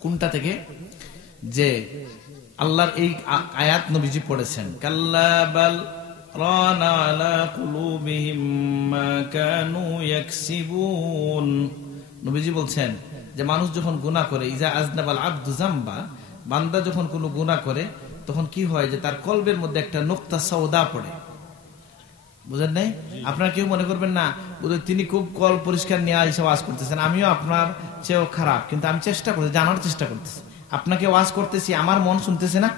কোনটা থেকে? যে আল্লাহর এই আয়াত নবীজি পড়েছেন, কাল্লা বাল রানা আলা কুলুবিহিম মা কানু ইয়াকসিবুন। নবীজি বলছেন যে মানুষ যখন গুনাহ করে, ইজা আযনাবাল আবদু যামবা, বান্দা যখন কোনো গুনাহ করে তখন কি হয় যে তার কলবের মধ্যে একটা নুকতা সাওদা পড়ে, বুঝেন নাই? আপনারা কেউ মনে করবেন না তিনি খুব কল পরিষ্কার নিয়ে এসে ওয়াজ করতেছেন, আমিও আপনার চেয়েও খারাপ, কিন্তু আমি চেষ্টা করছি, জানার চেষ্টা করতেছি। আপনাকে ওয়াজ করতেছি, আমার মন শুনতেছে না,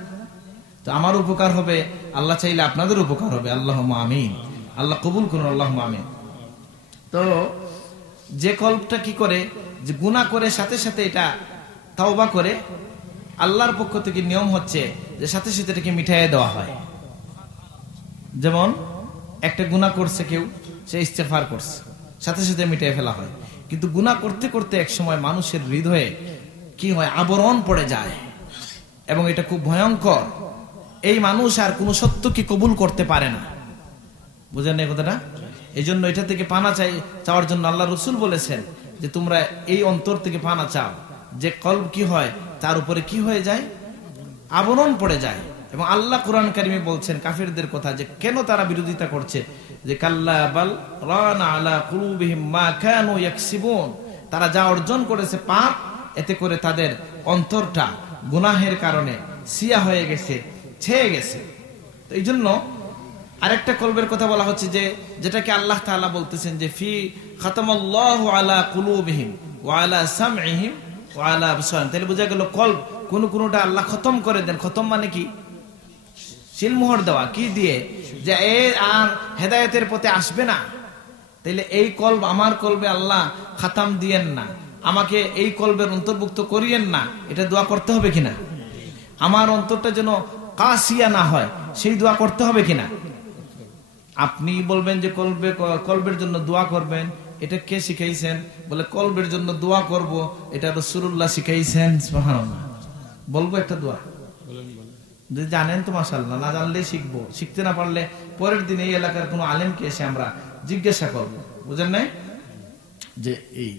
তো আমার উপকার হবে, আল্লাহ চাইলে আপনাদের উপকার হবে। আল্লাহুম্মা আমিন। আল্লাহ কবুল করুন, আল্লাহুম্মা আমিন। তো যে কল্পটা কি করে, যে গুনাহ করে সাথে সাথে এটা তাওবা করে, আল্লাহর পক্ষ থেকে নিয়ম হচ্ছে যে সাথে সাথে এটাকে মিটাইয়ে দেওয়া হয়। যেমন একটা গুনাহ করছে কেউ, সে ইস্তেগফার করছে, সাথে সাথে মিটিয়ে ফেলা হয়। কিন্তু গুনাহ করতে করতে এক সময় মানুষের হৃদয়ে কি হয়, আবরণ পড়ে যায়, এবং এটা খুব ভয়ঙ্কর। এই মানুষ আর কোনো সত্যকে কবুল করতে পারে না। বুঝেন না কথাটা? এই জন্য এটা থেকে পানা চাওয়ার জন্য আল্লাহ রসুল বলেছেন যে তোমরা এই অন্তর থেকে পানা চাও, যে কলব কি হয়, তার উপরে কি হয়ে যায়, আবরণ পড়ে যায়। এবং আল্লাহ কোরআন কারিমে বলছেন কাফিরদের কথা, যে কেন তারা বিরোধিতা করছে, যে কাল্লা বাল রানা আলা কুলুবিহিম মা কানু ইয়াকসিবুন, তারা যা অর্জন করেছে পাপ, এতে করে তাদের অন্তরটা গুনাহের কারণে সিয়া হয়ে গেছে, ছেয়ে গেছে। তো এই জন্য আরেকটা কলবের কথা বলা হচ্ছে, যে যেটাকে আল্লাহ তাআলা বলতেছেন যে ফি খাতামাল্লাহু আলা কুলুবিহিম ওয়া আলা সামইহিম ওয়া আলা আবসারিহিম। তাহলে বোঝা গেল কলব কোনটা আল্লাহ খতম করে দেন। খতম মানে কি? সিলমোহর দেওয়া। কি দিয়ে? যে এ আর হেদায়েতের পথে আসবে না। তাইলে এই কলব, আমার কলবে আল্লাহ খাতাম দিয়েন না, আমাকে এই কলবের অন্তর্ভুক্ত করিয়েন না, এটা দোয়া করতে হবে কিনা? আমার অন্তরটা যেন কাসিয়া না হয়, সেই দোয়া করতে হবে কিনা? আপনি বলবেন যে কলবের জন্য দোয়া করবেন, এটা কে শিখাইছেন? বলে কলবের জন্য দোয়া করব, এটা রাসূলুল্লাহ শিখাইছেন। সুবহানাল্লাহ। বলবো একটা দোয়া, জানেন তো মাশাআল্লাহ, না জানলে শিখবো, শিখতে না পারলে পরের দিন এই এলাকার কোনো আলেমকে এসে আমরা জিজ্ঞাসা করব। বুঝেন নাই? যে এই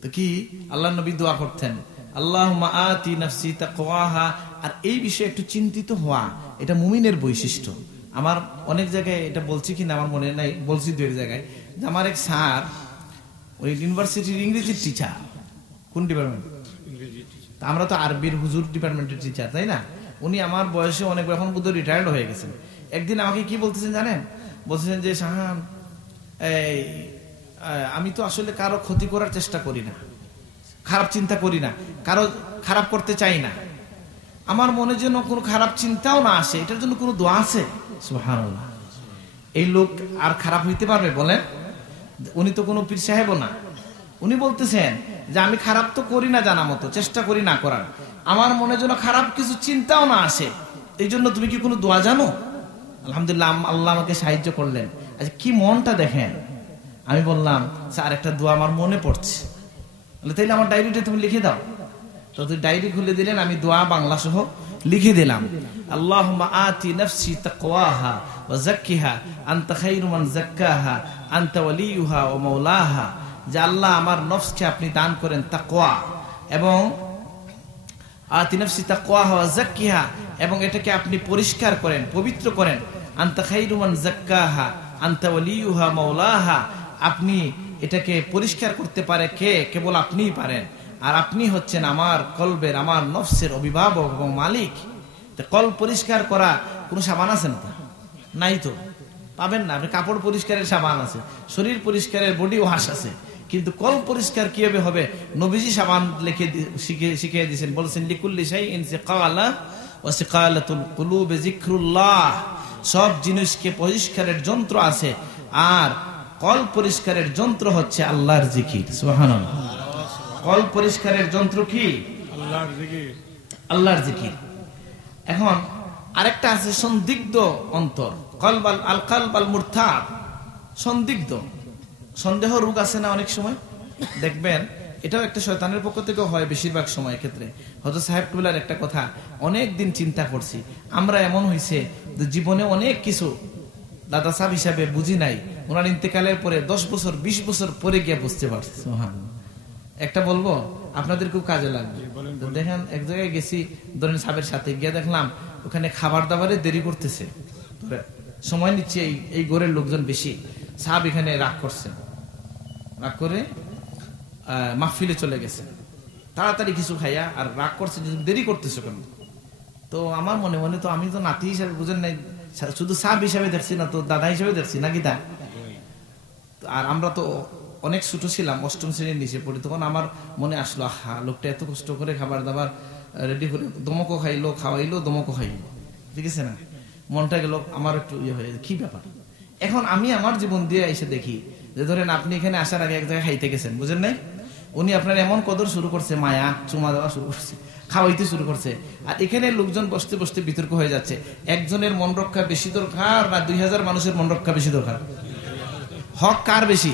তো কি আল্লাহ নবী দোয়া করতেন, আল্লাহুম্মা আতি নাফসি তাকওয়াহা। আর এই বিষয়ে একটু চিন্তিত হওয়া, এটা মুমিনের বৈশিষ্ট্য। আমার অনেক জায়গায় এটা বলছি কিনা আমার মনে নাই, বলছি দু এক জায়গায়, যে আমার এক স্যার, ওই ইউনিভার্সিটির ইংরেজির টিচার। কোন ডিপার্টমেন্ট? আমরা তো আরবির হুজুর ডিপার্টমেন্টের টিচার, তাই না? উনি আমার বয়সে অনেক, এখন বোধহয় রিটায়ার্ড হয়ে গেছেন। একদিন আমাকে কি বলতেছেন জানেন? বলতেছেন যে শাহান, আমি তো আসলে কারো ক্ষতি করার চেষ্টা করি না, খারাপ চিন্তা করি না, কারো খারাপ করতে চাই না, আমার মনে যেন কোনো খারাপ চিন্তাও না আসে, এটার জন্য কোনো দোয়া আছে? সুবহানাল্লাহ। এই লোক আর খারাপ হইতে পারবে বলেন? উনি তো কোনো পীর সাহেবও না। উনি বলতেছেন যে আমি খারাপ তো করি না, জানা মতো চেষ্টা করি না করার, আমার মনে যেন খারাপ কিছু চিন্তাও না আসে, এই জন্য তুমি কি কোনো দোয়া জানো? আলহামদুলিল্লাহ, আল্লাহ আমাকে সাহায্য করলেন। আচ্ছা, কি মনটা দেখেন। আমি বললাম স্যার একটা দোয়া আমার মনে পড়ছে। তাইলে আমার ডায়েরিটা তুমি লিখে দাও। তো তুই ডায়েরি খুলে দিলেন, আমি দোয়া বাংলা সহ লিখে দিলাম। আল্লাহুম্মা আতি নাফসি তাকওয়াহা ওয়া যাক্কিহা আনতা খায়রু মান যাক্কাহা আনতা ওয়ালিয়ুহা ওয়া মাওলাহা। যে আল্লাহ, আমার নফসকে আপনি দান করেন তাকওয়া, এবং আতি নাফসি তাকওয়াহা ওয়া যাক্কিহা, এবং এটাকে আপনি পরিষ্কার করেন, পবিত্র করেন। আনতা খায়রু মান যাক্কাহা আনতা ওয়ালিয়ুহা মাওলাহা। আপনি এটাকে পরিষ্কার করতে পারে কে? কেবল আপনিই পারেন। আর আপনি হচ্ছেন আমার কলবের, আমার নফসের অভিভাবক এবং মালিক। কল পরিষ্কার করা কোনো সাবান আছে না? নাই তো, পাবেন না। আপনি কাপড় পরিষ্কারের সাবান আছে, শরীর পরিষ্কারের বডি ওয়াশ আছে, কিন্তু কল পরিষ্কার কিভাবে হবে? নবীজি সাবান লিখে শিখিয়ে দিয়েছেন, বলছেন লিকুল্লি শাইইন সিকালা ওয়া সিকালাতুল কুলুবি যিকরুল্লাহ। সব জিনিসকে পরিষ্কারের যন্ত্র আছে, আর কল পরিষ্কারের যন্ত্র হচ্ছে আল্লাহর জিকির। সুবহানাল্লাহ। কল পরিষ্কারের যন্ত্র কি? আল্লাহর জিকির। আল্লাহর জিকির। এখন আরেকটা আছে সন্দিগ্ধ অন্তর, কলবাল আল কলবাল মুরতাব। সন্দিগ্ধ, সন্দেহ রোগ আছে না অনেক সময়? দেখবেন এটাও একটা শয়তানের পক্ষ থেকে হয় বেশিরভাগ সময় ক্ষেত্রে। হযরত সাহেব কিবলার একটা কথা অনেক দিন চিন্তা করছি, আমরা এমন হইছে যে জীবনে অনেক কিছু দাদা সাহেব হিসাবে বুঝি নাই, ওনার ইন্তেকালের পরে 10 বছর 20 বছর পরে গিয়ে বুঝতে পারছি। সুবহানাল্লাহ। একটা বলবো, আপনাদের খুব কাজে লাগবে। দেখেন এক জায়গায় গেছি, ধরেন সাহেবের সাথে গিয়ে দেখলাম ওখানে খাবার দাবারে দেরি করতেছে, সময় নিচ্ছে এই ঘরের লোকজন বেশি। সাহেব এখানে রাগ করছেন, রাগ করে মাহফিলে চলে গেছে তাড়াতাড়ি কিছু খাইয়া, আর রাগ করছে যে দেরি করতেছে কেন। তো আমার মনে মনে, তো আমি তো নাতি হিসাবে বুঝেন নাই, শুধু সাব হিসাবে দেখছি না, তো দাদা হিসাবে দেখছি নাকি তা। আর আমরা তো অনেক ছোট ছিলাম, অষ্টম শ্রেণীর নিচে পড়ি, তখন আমার মনে আসলো, আহা লোকটা এত কষ্ট করে খাবার দাবার রেডি করে দমকও খাইলো, খাওয়াইলো, দমকও খাইলো, ঠিক আছে না, মনটা গেল আমার একটু ইয়ে হয়ে, কি ব্যাপার। এখন আমি আমার জীবন দিয়ে এসে দেখি যে ধরেন আপনি এখানে আসার আগে এক জায়গায় খাইতে গেছেন, বুঝেন নাই, উনি আপনার এমন কদর শুরু করছে, মায়া চুমা দেওয়া শুরু করছে, খাওয়াইতে শুরু করছে, আর এখানে লোকজন বসতে বসতে বিতর্ক হয়ে যাচ্ছে, একজনের মন রক্ষা বেশি দরকার না 2000 মানুষের মন রক্ষা বেশি দরকার, হক কার বেশি।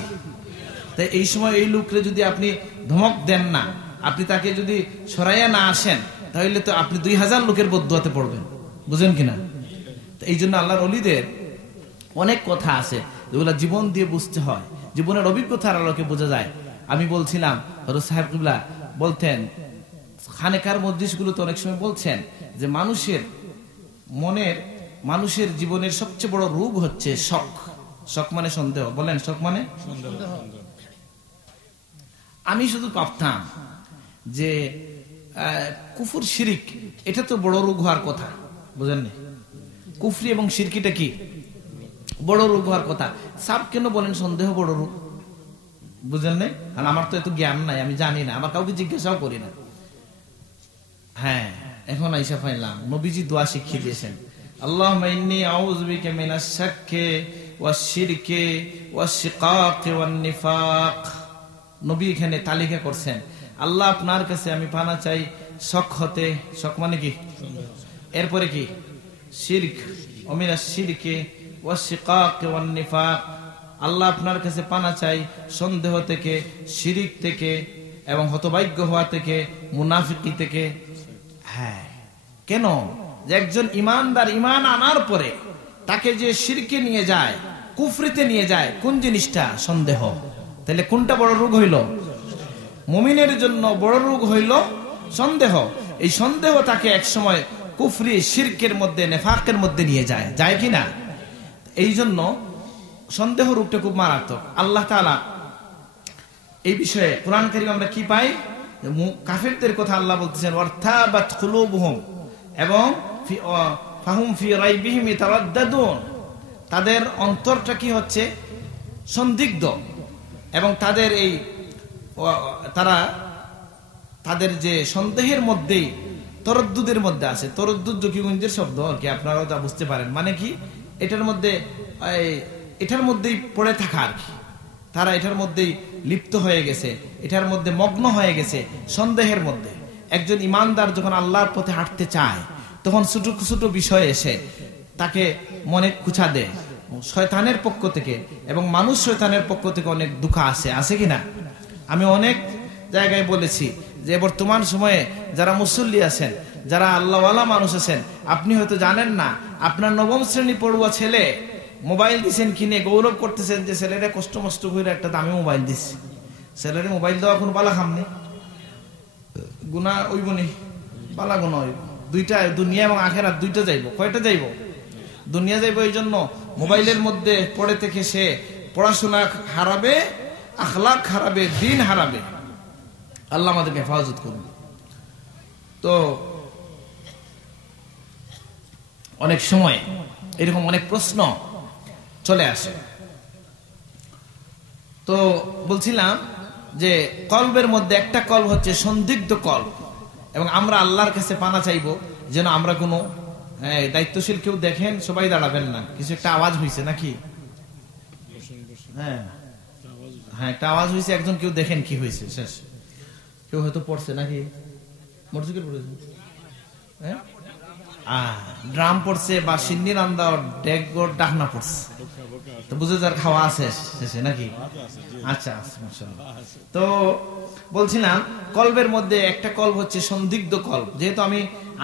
তাই এই সময় এই লোকরে যদি আপনি ধমক দেন না, আপনি তাকে যদি সরাইয়া না আসেন, তাহলে তো আপনি 2000 লোকের বদদুয়াতে পড়বেন, বুঝেন কিনা। এই জন্য আল্লাহর ওলিদের অনেক কথা আছে যেগুলো জীবন দিয়ে বুঝতে হয়, জীবনের অভিজ্ঞতার আলোকে বোঝা যায়। আমি বলছিলাম হযরত সাহেব কিবলা বলতেন, খানেকার মজলিসগুলোতে অনেক সময় বলছেন যে মানুষের জীবনের সবচেয়ে বড় রোগ হচ্ছে শক। শক মানে সন্দেহ, বলেন শক মানে সন্দেহ। আমি শুধু ভাবতাম যে কুফর শিরিক এটা তো বড় রোগ হওয়ার কথা, বুঝেননি, কুফরি এবং শিরকিটা কি বড় রোগ হওয়ার কথা, সাব কেন বলেন সন্দেহ বড় রোগ, বুঝেন নাই। আর আমার তো এত জ্ঞান নাই, আমি জানি না, আমার কাউকে জিজ্ঞাসাও করি না। হ্যাঁ, এখন আইসা পাইলাম নবীজি দোয়া শিখিয়ে দিয়েছেন, আল্লাহুম্মা ইন্নী আউযু বিকা মিনাশ শাক্কি ওয়াশ শিরকি ওয়াশ শিকাকি ওয়ান নিফাক। নবী এখানে তালিকা করছেন, আল্লাহ আপনার কাছে আমি পানা চাই শক হতে, শক মানে কি, এরপরে কি শিরক, ওয়া মিনাশ শিরকি ওয়াশ শিকাকি ওয়ান নিফাক, আল্লাহ আপনার কাছে পানা চাই সন্দেহ থেকে, শিরিক থেকে, এবং হতভাগ্য হওয়া থেকে, মুনাফিকি থেকে। হ্যাঁ, কেন যে একজন ইমানদার ইমান আনার পরে তাকে যে শিরকে নিয়ে যায়, কুফরিতে নিয়ে যায়, কোন জিনিসটা, সন্দেহ। তাহলে কোনটা বড় রোগ হইল, মুমিনের জন্য বড় রোগ হইল সন্দেহ। এই সন্দেহ তাকে একসময় কুফরি শিরকের মধ্যে, নেফাকের মধ্যে নিয়ে যায়, যায় কিনা। এই জন্য সন্দেহ রোগটা খুব মারাত্মক। আল্লাহ তাআলা এই বিষয়ে কোরআন কারীমে আমরা কি পাই, কাফেরদের কথা আল্লাহ বলতেছেন, ওয়ারতাবাত কুলুবুহুম, এবং ফাহুম ফি রাইবিহিম ইয়াতারাদ্দাদুন, তাদের অন্তরটা কি হচ্ছে, সন্দিগ্ধ, এবং তাদের যে সন্দেহের মধ্যেই, তরদ্দুদের মধ্যে আছে। তরদ্দুদ জকিগঞ্জের শব্দ আর কি, আপনারাও তা বুঝতে পারেন, মানে কি এটার মধ্যেই পড়ে থাকা আর কি, তারা এটার মধ্যেই লিপ্ত হয়ে গেছে, এটার মধ্যে মগ্ন হয়ে গেছে, সন্দেহের মধ্যে। একজন ইমানদার যখন আল্লাহর পথে হাঁটতে চায়, তখন ছোট ছোট বিষয় এসে তাকে মনে কুচা দেয় শয়তানের পক্ষ থেকে, এবং মানুষ শয়তানের পক্ষ থেকে অনেক দুঃখ আছে কিনা। আমি অনেক জায়গায় বলেছি যে বর্তমান সময়ে যারা মুসল্লি আছেন, যারা আল্লাহওয়ালা মানুষ আছেন, আপনি হয়তো জানেন না, আপনার 9ম শ্রেণী পড়ুয়া ছেলে মোবাইল দিচ্ছেন কিনে গৌরব করতেছেন যে ছেলেরা কষ্ট মষ্ট করে একটা দামি মোবাইল দিচ্ছে। ছেলেরে মোবাইল দেওয়া কোনো বালা খামনি, গুনাহ ওইবনি, বালা গুনাহ হইব। দুইটা, দুনিয়া এবং আখিরাত দুইটা যাইব। কয়টা যাইব? দুনিয়া যাইব। এই জন্য মোবাইলের মধ্যে পড়ে থেকে সে পড়াশোনা হারাবে, আখলাক হারাবে, দিন হারাবে। আল্লাহ আমাদেরকে হেফাজত করুন। তো অনেক সময় এরকম অনেক প্রশ্ন চলে আসে। তো বলছিলাম যে কলবের মধ্যে একটা কলব হচ্ছে সন্দিগ্ধ কলব, এবং আমরা আল্লাহর কাছে পানা চাইব যেন আমরা কোনো দায়িত্বশীল কেউ দেখেন, সবাই দাঁড়াবেন না, কিছু একটা আওয়াজ হয়েছে নাকি? হ্যাঁ হ্যাঁ, একটা আওয়াজ হয়েছে, একজন কেউ দেখেন কি হয়েছে। শেষ কেউ হয়তো পড়ছে নাকি, মোটরসাইকেল পড়েছে, হ্যাঁ ড্রাম পড়ছে, বা সিন্নি রান্দা ডেক ডাকনা পড়ছে, তো বুঝে যার খাওয়া আছে শেষে নাকি? আচ্ছা, তো বলছিলাম কলবের মধ্যে একটা কলব হচ্ছে সন্দিগ্ধ কলব। যেহেতু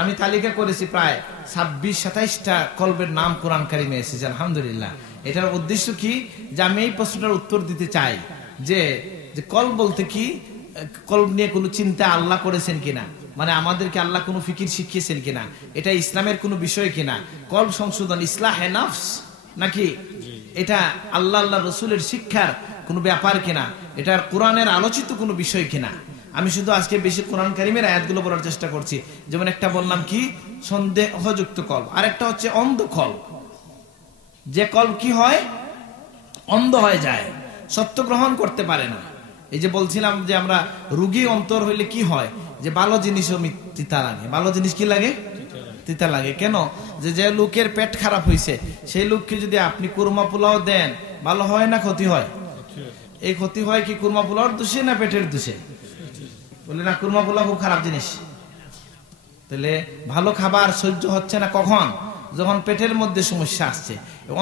আমি তালিকা করেছি প্রায় 26-27টা কলবের নাম কোরআন কারিমে এসেছে, আলহামদুলিল্লাহ। এটার উদ্দেশ্য কি, যে আমি এই প্রশ্নটার উত্তর দিতে চাই যে কলব বলতে কি, কলব নিয়ে কোনো চিন্তা আল্লাহ করেছেন কিনা, মানে আমাদেরকে আল্লাহ কোনো ফিকির শিখিয়েছেন কিনা, এটা ইসলামের কোনো বিষয় কিনা, কলব সংশোধন ইসলাহে নফস নাকি, এটা আল্লাহ রসুলের শিক্ষার কোনো ব্যাপার কিনা, এটার কোরআনের আলোচিত কোনো বিষয় কিনা। আমি শুধু আজকে বেশি কোরআন কারিমের আয়াতগুলো বলার চেষ্টা করছি। যেমন একটা বললাম কি, সন্দেহযুক্ত কলব, আর একটা হচ্ছে অন্ধ কলব। যে কলব কি হয়, অন্ধ হয়ে যায়, সত্য গ্রহণ করতে পারে না। এই যে বলছিলাম যে আমরা রুগী অন্তর হইলে কি হয়, যে ভালো জিনিসও তিতা লাগে। ভালো জিনিস কি লাগে? তিতা লাগে। কেন? যে লোকের পেট খারাপ হয়েছে সেই লোককে যদি আপনি কুরমা পোলাও দেন, ভালো হয় না ক্ষতি হয়? এই ক্ষতি হয় কি কুরমা পোলাওর দোষে না পেটের দোষে? বলে না, কুরমা পোলাও খুব খারাপ জিনিস। তাহলে ভালো খাবার সহ্য হচ্ছে না কখন? যখন পেটের মধ্যে সমস্যা আসছে।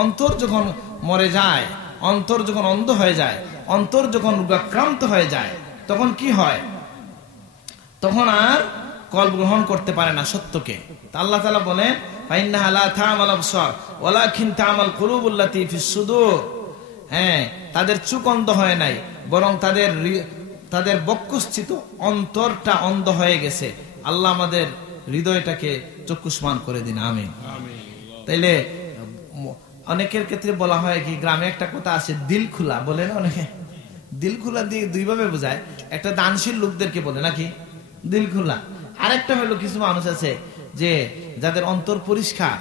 অন্তর যখন মরে যায়, অন্তর যখন অন্ধ হয়ে যায়, অন্তর যখন রোগাক্রান্ত হয়ে যায়, তখন কি হয়? তখন আর কলব গ্রহণ করতে পারে না সত্যকে। আল্লাহ তাআলা বলেন, ফাইন্নাহা লা তা'মাল আবসার ওয়ালাকিন তা'মাল কুলুবুল্লাতী ফিস সুদূর। হ্যাঁ, তাদের চোখ অন্ধ হয় নাই, বরং তাদের বক্ষস্থিত অন্তরটা অন্ধ হয়ে গেছে। আল্লাহ আমাদের হৃদয়টাকে চক্ষুষ্মান করে দিন, আমিন। তাইলে অনেকের ক্ষেত্রে বলা হয় কি, গ্রামে একটা কথা আছে, দিল খোলা বলে না অনেকে। দিল খোলা দিয়ে দুই ভাবে বোঝায়। একটা দানশীল লোকদেরকে বলে নাকি দিল খোলা, আরেকটা হলো কিছু মানুষ আছে যে যাদের অন্তর পরিষ্কার,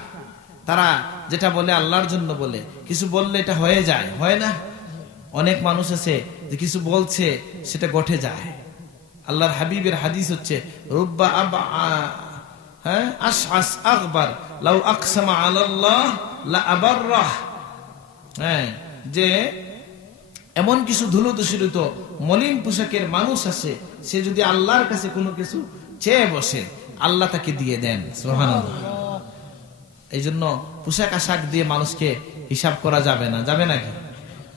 তারা যেটা বলে আল্লাহর জন্য বলে, কিছু বললে এটা হয়ে যায়, হয় না? অনেক মানুষ আছে যে কিছু বলছে সেটা ঘটে যায়। আল্লাহর হাবিবের হাদিস হচ্ছে, রুব্বা আশআস আকবার লাউ আকসামা আলাল্লাহ লা আবাররাহ। হ্যাঁ, যে এমন কিছু ধুলোধূসরিত মলিন পোশাকের মানুষ আছে, সে যদি আল্লাহর কাছে কোনো কিছু চেয়ে বসে, আল্লাহ তাকে দিয়ে দেন। সুবহানাল্লাহ। এই জন্য পোশাক আশাক দিয়ে মানুষকে হিসাব করা যাবে না, যাবে নাকি?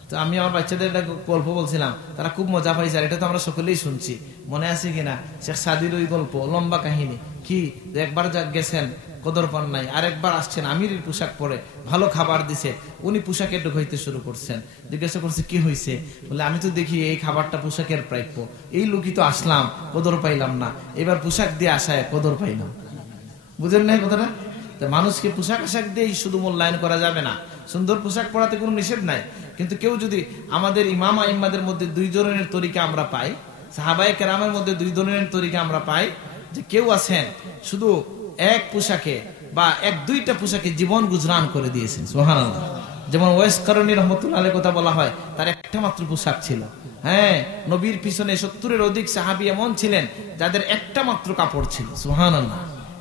তো আমি আমার বাচ্চাদের গল্প বলছিলাম, তারা খুব মজা পাইছে। আর এটা তো আমরা সকলেই শুনছি, মনে আছে কিনা শেখ সাদির ওই গল্প, লম্বা কাহিনী। কি একবার গেছেন, কদর পান নাই, আরেকবার আসছেন আমিরের পোশাক পরে, ভালো খাবার দিছে, উনি পোশাকে ঢুকাইতে শুরু করছেন। জিজ্ঞাসা করছে কি হয়েছে? বলে আমি তো দেখি এই খাবারটা পোশাকের প্রাপ্য, এই লোকই তো আসলাম, কদর পাইলাম না, এবার পোশাক দিয়ে আসায় কদর পাইলাম। বুঝেন না কথাটা? মানুষকে পোশাক আশাক দিয়ে শুধু মূল্যায়ন করা যাবে না। সুন্দর পোশাক পরাতে কোনো নিষেধ নাই, কিন্তু কেউ যদি, আমাদের ইমাম আইম্মাদের মধ্যে দুই ধরনের তরিকা আমরা পাই, সাহাবায়ে কেরামের মধ্যে দুই ধরনের তরিকা আমরা পাই, যে কেউ আছেন শুধু এক পোশাকে বা এক দুইটা পোশাকে জীবন গুজরান করে দিয়েছেন। সুবহানাল্লাহ। যেমন ওয়াইস কারনী রাহমাতুল্লাহ আলাইহি কথা বলা হয়, তার একটা মাত্র পোশাক ছিল। হ্যাঁ, নবীর পিছনে 70-এর অধিক সাহাবী এমন ছিলেন যাদের একটা মাত্র কাপড় ছিল। সুবহানাল্লাহ।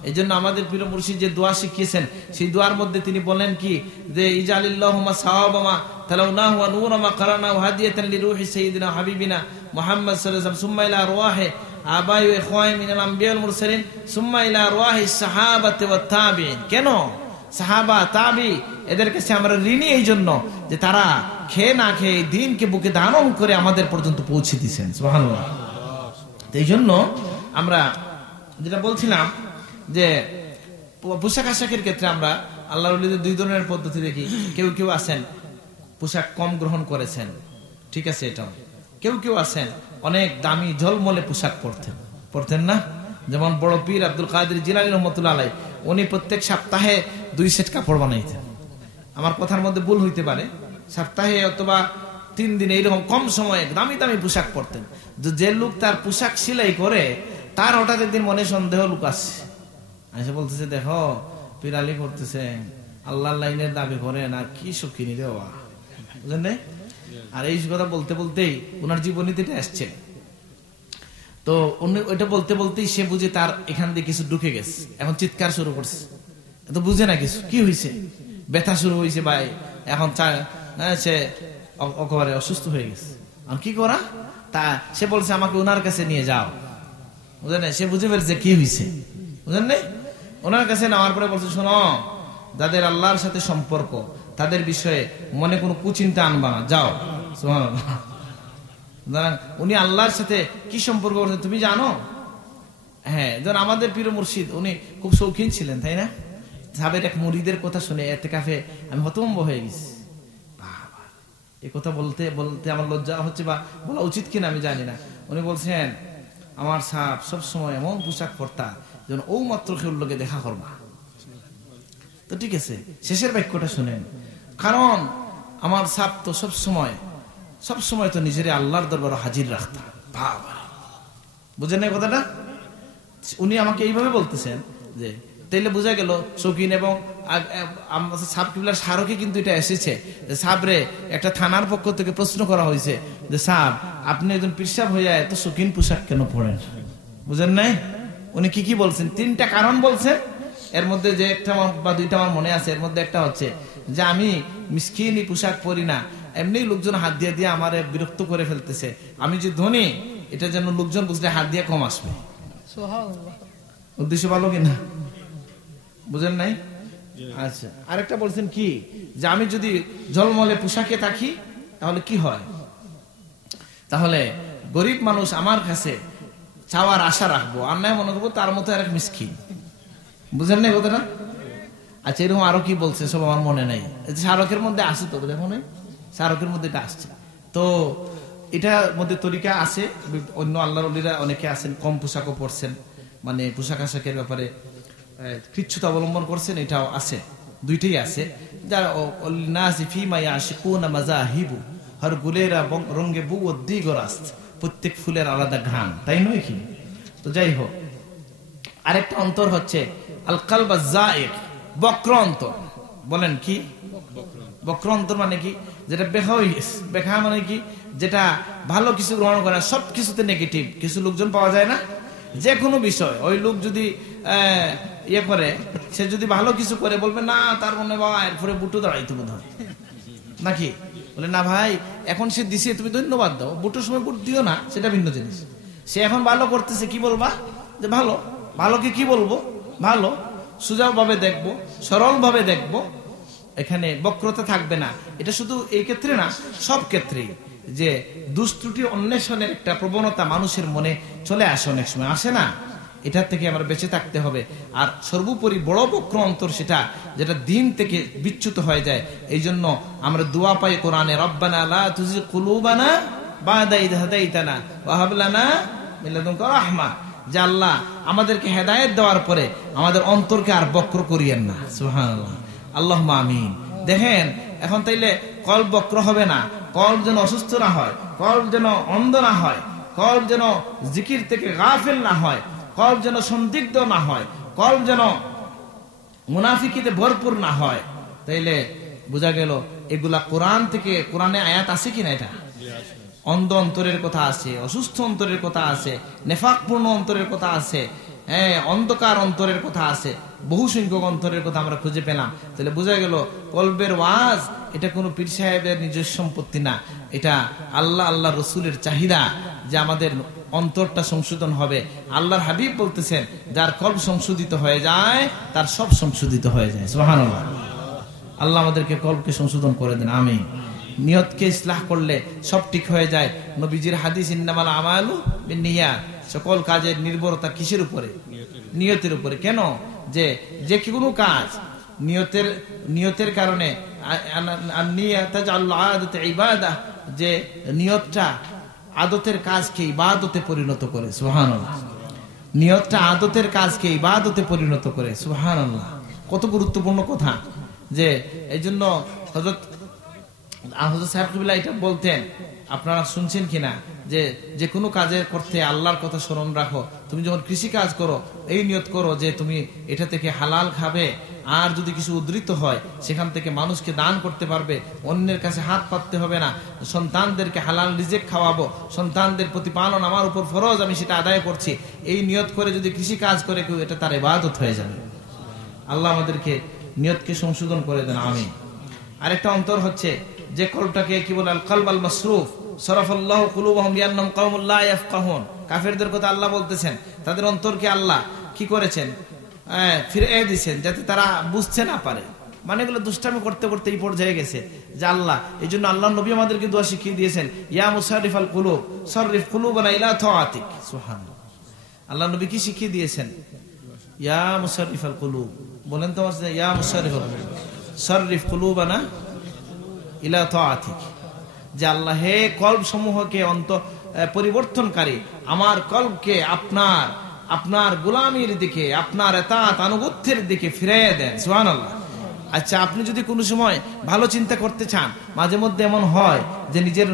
এই জন্য আমাদের পীর মুর্শিদ যে দোয়া শিখিয়েছেন, সেই দোয়ার মধ্যে তিনি বলেন কি, যে ইজালিল্লাহুমা সাওয়াবামা তালাউনাহু ওয়া নূরামা কারানাহু হাদিয়াতান লিরূহি সাইয়্যিদিনা হাবিবিনা মুহাম্মদ সাল্লাল্লাহু আলাইহি ওয়াসাল্লাম সুম্মা ইলা আরওয়াহি আবাই ওয়া ইখওয়ানি মিনাল আমবিয়া ওয়াল মুরসালিন সুম্মা ইলা আরওয়াহি সাহাবাতি ওয়াত তাবিঈন। কেন? সাহাবা তাবি এদের কাছে আমরা ঋণী এই জন্য যে তারা খেয়ে না খেয়ে দ্বীনকে বুকে ধারণ করে আমাদের পর্যন্ত পৌঁছে দিয়েছেন। সুবহানাল্লাহ। এই জন্য আমরা যেটা বলছিলাম যে পোশাক আশাকের ক্ষেত্রে আমরা আল্লাহর ওলিদের দুই ধরনের পদ্ধতি দেখি। কেউ কেউ আছেন পোশাক কম গ্রহণ করেছেন, ঠিক আছে, এটাও। কেউ কেউ আছেন অনেক দামি ঝলমলে পোশাক পরতেন না। যেমন বড় পীর আব্দুল কাদের জিলানী রহমাতুল্লাহ আলাইহি, উনি প্রত্যেক সপ্তাহে 2 সেট কাপড় বানাইতেন। আমার কথার মধ্যে ভুল হইতে পারে, সপ্তাহে অথবা 3 দিনে এইরকম কম সময়ে দামি দামি পোশাক পরতেন। যে লোক তার পোশাক সেলাই করে, তার হঠাৎ একদিন মনে সন্দেহ লোক আসছে, এসে বলতেছে, দেখো পিরালি করতেছে, আল্লাহর লাইনের দাবি করে না, কি শৌখিনী রে বাবা, বুঝলেন? আর এই কথা বলতে বলতেই ওনার জীবনীতে আসছে। তো উনি ওইটা বলতে বলতেই সে বুঝে তার এখান দিয়ে কিছু ঢুকে গেছে, এখন চিৎকার শুরু করছে। তো বুঝে না কিছু, কি হয়েছে, ব্যথা শুরু হয়েছে ভাই, এখন সে একেবারে অসুস্থ হয়ে গেছে। আর কি করা, তা সে বলছে আমাকে ওনার কাছে নিয়ে যাও, বুঝলেন? সে বুঝে ফেলছে কি হয়েছে, বুঝলেন? ওনার কাছে নেওয়ার পরে বলছে, শোনো, যাদের আল্লাহর সাথে সম্পর্ক, তাদের বিষয়ে মনে কোনো কুচিন্তা আনবা না, যাও। সুবহানাল্লাহ। উনি আল্লাহর সাথে কি সম্পর্ক করছেন তুমি জানো? হ্যাঁ, ধর আমাদের পীর মুর্শিদ উনি খুব শৌখিন ছিলেন, তাই না? সাবের এক মুরিদের কথা শুনে এতেকাফে আমি হতভম্ব হয়ে গেছি। এই কথা বলতে বলতে আমার লজ্জা হচ্ছে, বা বলা উচিত কিনা আমি জানি না। উনি বলছেন, আমার সাপ সবসময় এমন পোশাক পরতা যেন ও মাত্র কেউ লোকে দেখা করবা। তো ঠিক আছে, শেষের বাক্যটা শুনেন, কারণ আমার সাপ তো সবসময় তো নিজের আল্লাহর দরবারে হাজির রাখতা। বুঝেন না কথাটা? উনি আমাকে এইভাবে বলতেছেন যে তাইলে বোঝা গেল শৌখিন। এবং সাব কিবলার স্মারকে কিন্তু এটা এসেছে যে সাবরে একটা থানার পক্ষ থেকে প্রশ্ন করা হয়েছে যে সাব, আপনি একজন পিরসাব হয়ে এত শৌখিন পোশাক কেন পরেন? বুঝেন নাই? উনি কি বলছেন? 3টা কারণ বলছেন। এর মধ্যে যে একটা বা 2টা আমার মনে আছে। এর মধ্যে একটা হচ্ছে যে আমি মিসকিনি পোশাক পরি না, এমনি লোকজন হাত দিয়ে দিয়ে আমার বিরক্ত করে ফেলতেছে। আমি যে ধনী এটা যেন লোকজন বুঝলে হাত দিয়ে কম আসবে। উদ্দেশ্য ভালো কিনা? বুঝেন নাই? আচ্ছা, আরেকটা বলছেন কি যে আমি যদি ঝলমলে পোশাকে থাকি তাহলে কি হয়? তাহলে গরিব মানুষ আমার কাছে চাওয়ার আশা রাখবো, আর নয় মনে করবো তার মতো আর এক মিসকিন। বুঝেন নাই কথাটা? আচ্ছা, এরকম আরো কি বলছে সব আমার মনে নেই। স্মারকের মধ্যে আসে তো, দেখো নাই স্মারকের মধ্যে এটা আসছে। তো এটার মধ্যে তরিকা আছে। অন্য আল্লাহর ওলিরা অনেকে আছেন কম পোশাকও পরছেন, মানে পোশাক আশাকের ব্যাপারে কৃচ্ছতা অবলম্বন করছেন, এটাও আছে। 2টাই আছে। যারা হর গুলেরা রঙে বু ও দিগরাস, প্রত্যেক ফুলের আলাদা ঘ্রাণ, তাই নয় কি? তো যাই হোক, আরেকটা অন্তর হচ্ছে আল কালব আয-যায়গ, বক্র অন্তর। বলেন কি বক্র অন্তর মানে কি? যেটা বেখা মানে কি? যেটা ভালো কিছু গ্রহণ করে, সব কিছুতে নেগেটিভ কিছু লোকজন পাওয়া যায় না? যে কোনো বিষয় ওই লোক যদি ইয়ে করে, সে যদি ভালো কিছু করে বলবে না তার মনে বাবা এরপরে বুটু দাঁড়াইতে বোধ হয় নাকি? বলে না ভাই এখন সে দিছে তুমি ধন্যবাদ দাও, বুটোর সময় বুট দিও না, সেটা ভিন্ন জিনিস। সে এখন ভালো করতেছে, কি বলবা? যে ভালো। ভালোকে কি বলবো? ভালো। সুজাও ভাবে দেখবো, সরল ভাবে দেখবো, এখানে বক্রতা থাকবে না। এটা শুধু এই ক্ষেত্রে না, সব ক্ষেত্রেই যে দুষ্ত্রুটি অন্বেষণের একটা প্রবণতা মানুষের মনে চলে আসে, অনেক সময় আসে না? এটার থেকে আমরা বেঁচে থাকতে হবে। আর সর্বোপরি বড় বক্র অন্তর সেটা যেটা দিন থেকে বিচ্যুত হয়ে যায়। এই জন্য আমরা দোয়া পাই কোরআনে, রব্বানা লা তুযিগ কুলুবানা বা'দা ইয হাদাইতানা ওয়া হাব লানা মিন লাদুনকা রাহমা, যে আল্লাহ আমাদেরকে হেদায়েত দেওয়ার পরে আমাদের অন্তরকে আর বক্র করিয়েন না। সুবহানাল্লাহ, আল্লাহুম্মা আমিন। দেখেন এখন তাইলে কল্ব বক্র হবে না, কল্ব যেন অসুস্থ না হয়, কল্ব যেন অন্ধ না হয়, কল্ব যেন জিকির থেকে গাফিল না হয়, কল্ব যেন সন্দিগ্ধ না হয়, কল্ব যেন মুনাফিকিতে ভরপুর না হয়। তাইলে বোঝা গেল এগুলা কোরআন থেকে, কোরআনে আয়াত আছে কিনা? এটা অন্ধ অন্তরের কথা আছে, অসুস্থ অন্তরের কথা আছে, নেফাকপূর্ণ অন্তরের কথা আছে, অন্ধকার অন্তরের কথা আছে, বহু সংখ্যক অন্তরের কথা আমরা খুঁজে পেলাম। তাহলে বোঝা গেল কলবের ওয়াজ এটা কোনো পীর সাহেবের নিজস্ব সম্পত্তি না, এটা আল্লাহ রসুলের চাহিদা যে আমাদের অন্তরটা সংশোধন হবে। আল্লাহর হাবিব বলতেছেন যার কলব সংশোধিত হয়ে যায় তার সব সংশোধিত হয়ে যায়। সুবহানাল্লাহ, আল্লাহ আমাদেরকে কলবকে সংশোধন করে দেন, আমিন। নিয়তকে ইসলাহ করলে সব ঠিক হয়ে যায়। নবীজির হাদিস ইন্নামাল আমালু বিন্নিয়াত, সকল কাজের নির্ভরতা কিসের উপরে? নিয়তের উপরে। কেন? যে কোনো কাজ নিয়তের কারণে, যে নিয়তটা আদতের কাজকে ইবাদতে পরিণত করে। সুবহানাল্লাহ, নিয়তটা আদতের কাজকে ইবাদতে পরিণত করে। সুবহানাল্লাহ, কত গুরুত্বপূর্ণ কথা। যে এই জন্য হযরত সাহেব কিবলা এটা বলতেন, আপনারা শুনছেন কিনা, যে কোনো কাজের করতে আল্লাহর কথা স্মরণ রাখো। তুমি যখন কৃষি কাজ করো এই নিয়ত করো যে তুমি এটা থেকে হালাল খাবে, আর যদি কিছু উদ্ধৃত হয় সেখান থেকে মানুষকে দান করতে পারবে, অন্যের কাছে হাত পাততে হবে না, সন্তানদেরকে হালাল রিজিক খাওয়াবো, সন্তানদের প্রতিপালন আমার উপর ফরজ, আমি সেটা আদায় করছি। এই নিয়ত করে যদি কৃষি কাজ করে কেউ, এটা তার ইবাদত হয়ে যাবে। আল্লাহ আমাদেরকে নিয়তকে সংশোধন করে দেন, আমিন। আরেকটা অন্তর হচ্ছে যে কলবটাকে কি বলে, আল কলব আল মাসরুফ সরাফাল্লাহু কুলুবুহুম বিআন্নাহুম কওমুন লা ইয়াফকাহুন। কাফেরদের কথা আল্লাহ বলতেছেন, তাদের অন্তরকে আল্লাহ কি করেছেন? ফিরিয়ে দিয়েছেন যাতে তারা বুঝতে না পারে। মানে এগুলো দুষ্টামি করতে করতে এই পর্যায়ে গেছে যে আল্লাহ, এই জন্য আল্লাহ নবী আমাদেরকে দোয়া শিখিয়ে দিয়েছেন, ইয়া মুসারিফাল কুলুব সররিফ কুলুবানা ইলা তাআতিক। সুবহানাল্লাহ, আল্লাহ নবী কি শিখিয়ে দিয়েছেন? ইয়া মুসারিফাল কুলুব, বলেন তো ইয়া মুসারিফাল সররিফ কুলুবানা ইলা তাআতিক, যে আল্লাহ হে কলব সমূহকে পরিবর্তনকারী, আমার কলবকে আপনার গোলামির দিকে, আপনার এতাত আনুগত্যের দিকে ফিরিয়ে দেন। সুবহানাল্লাহ। আচ্ছা, আপনি যদি কোনো সময় ভালো চিন্তা করতে চান, মাঝে মধ্যে এমন হয় যে নিজের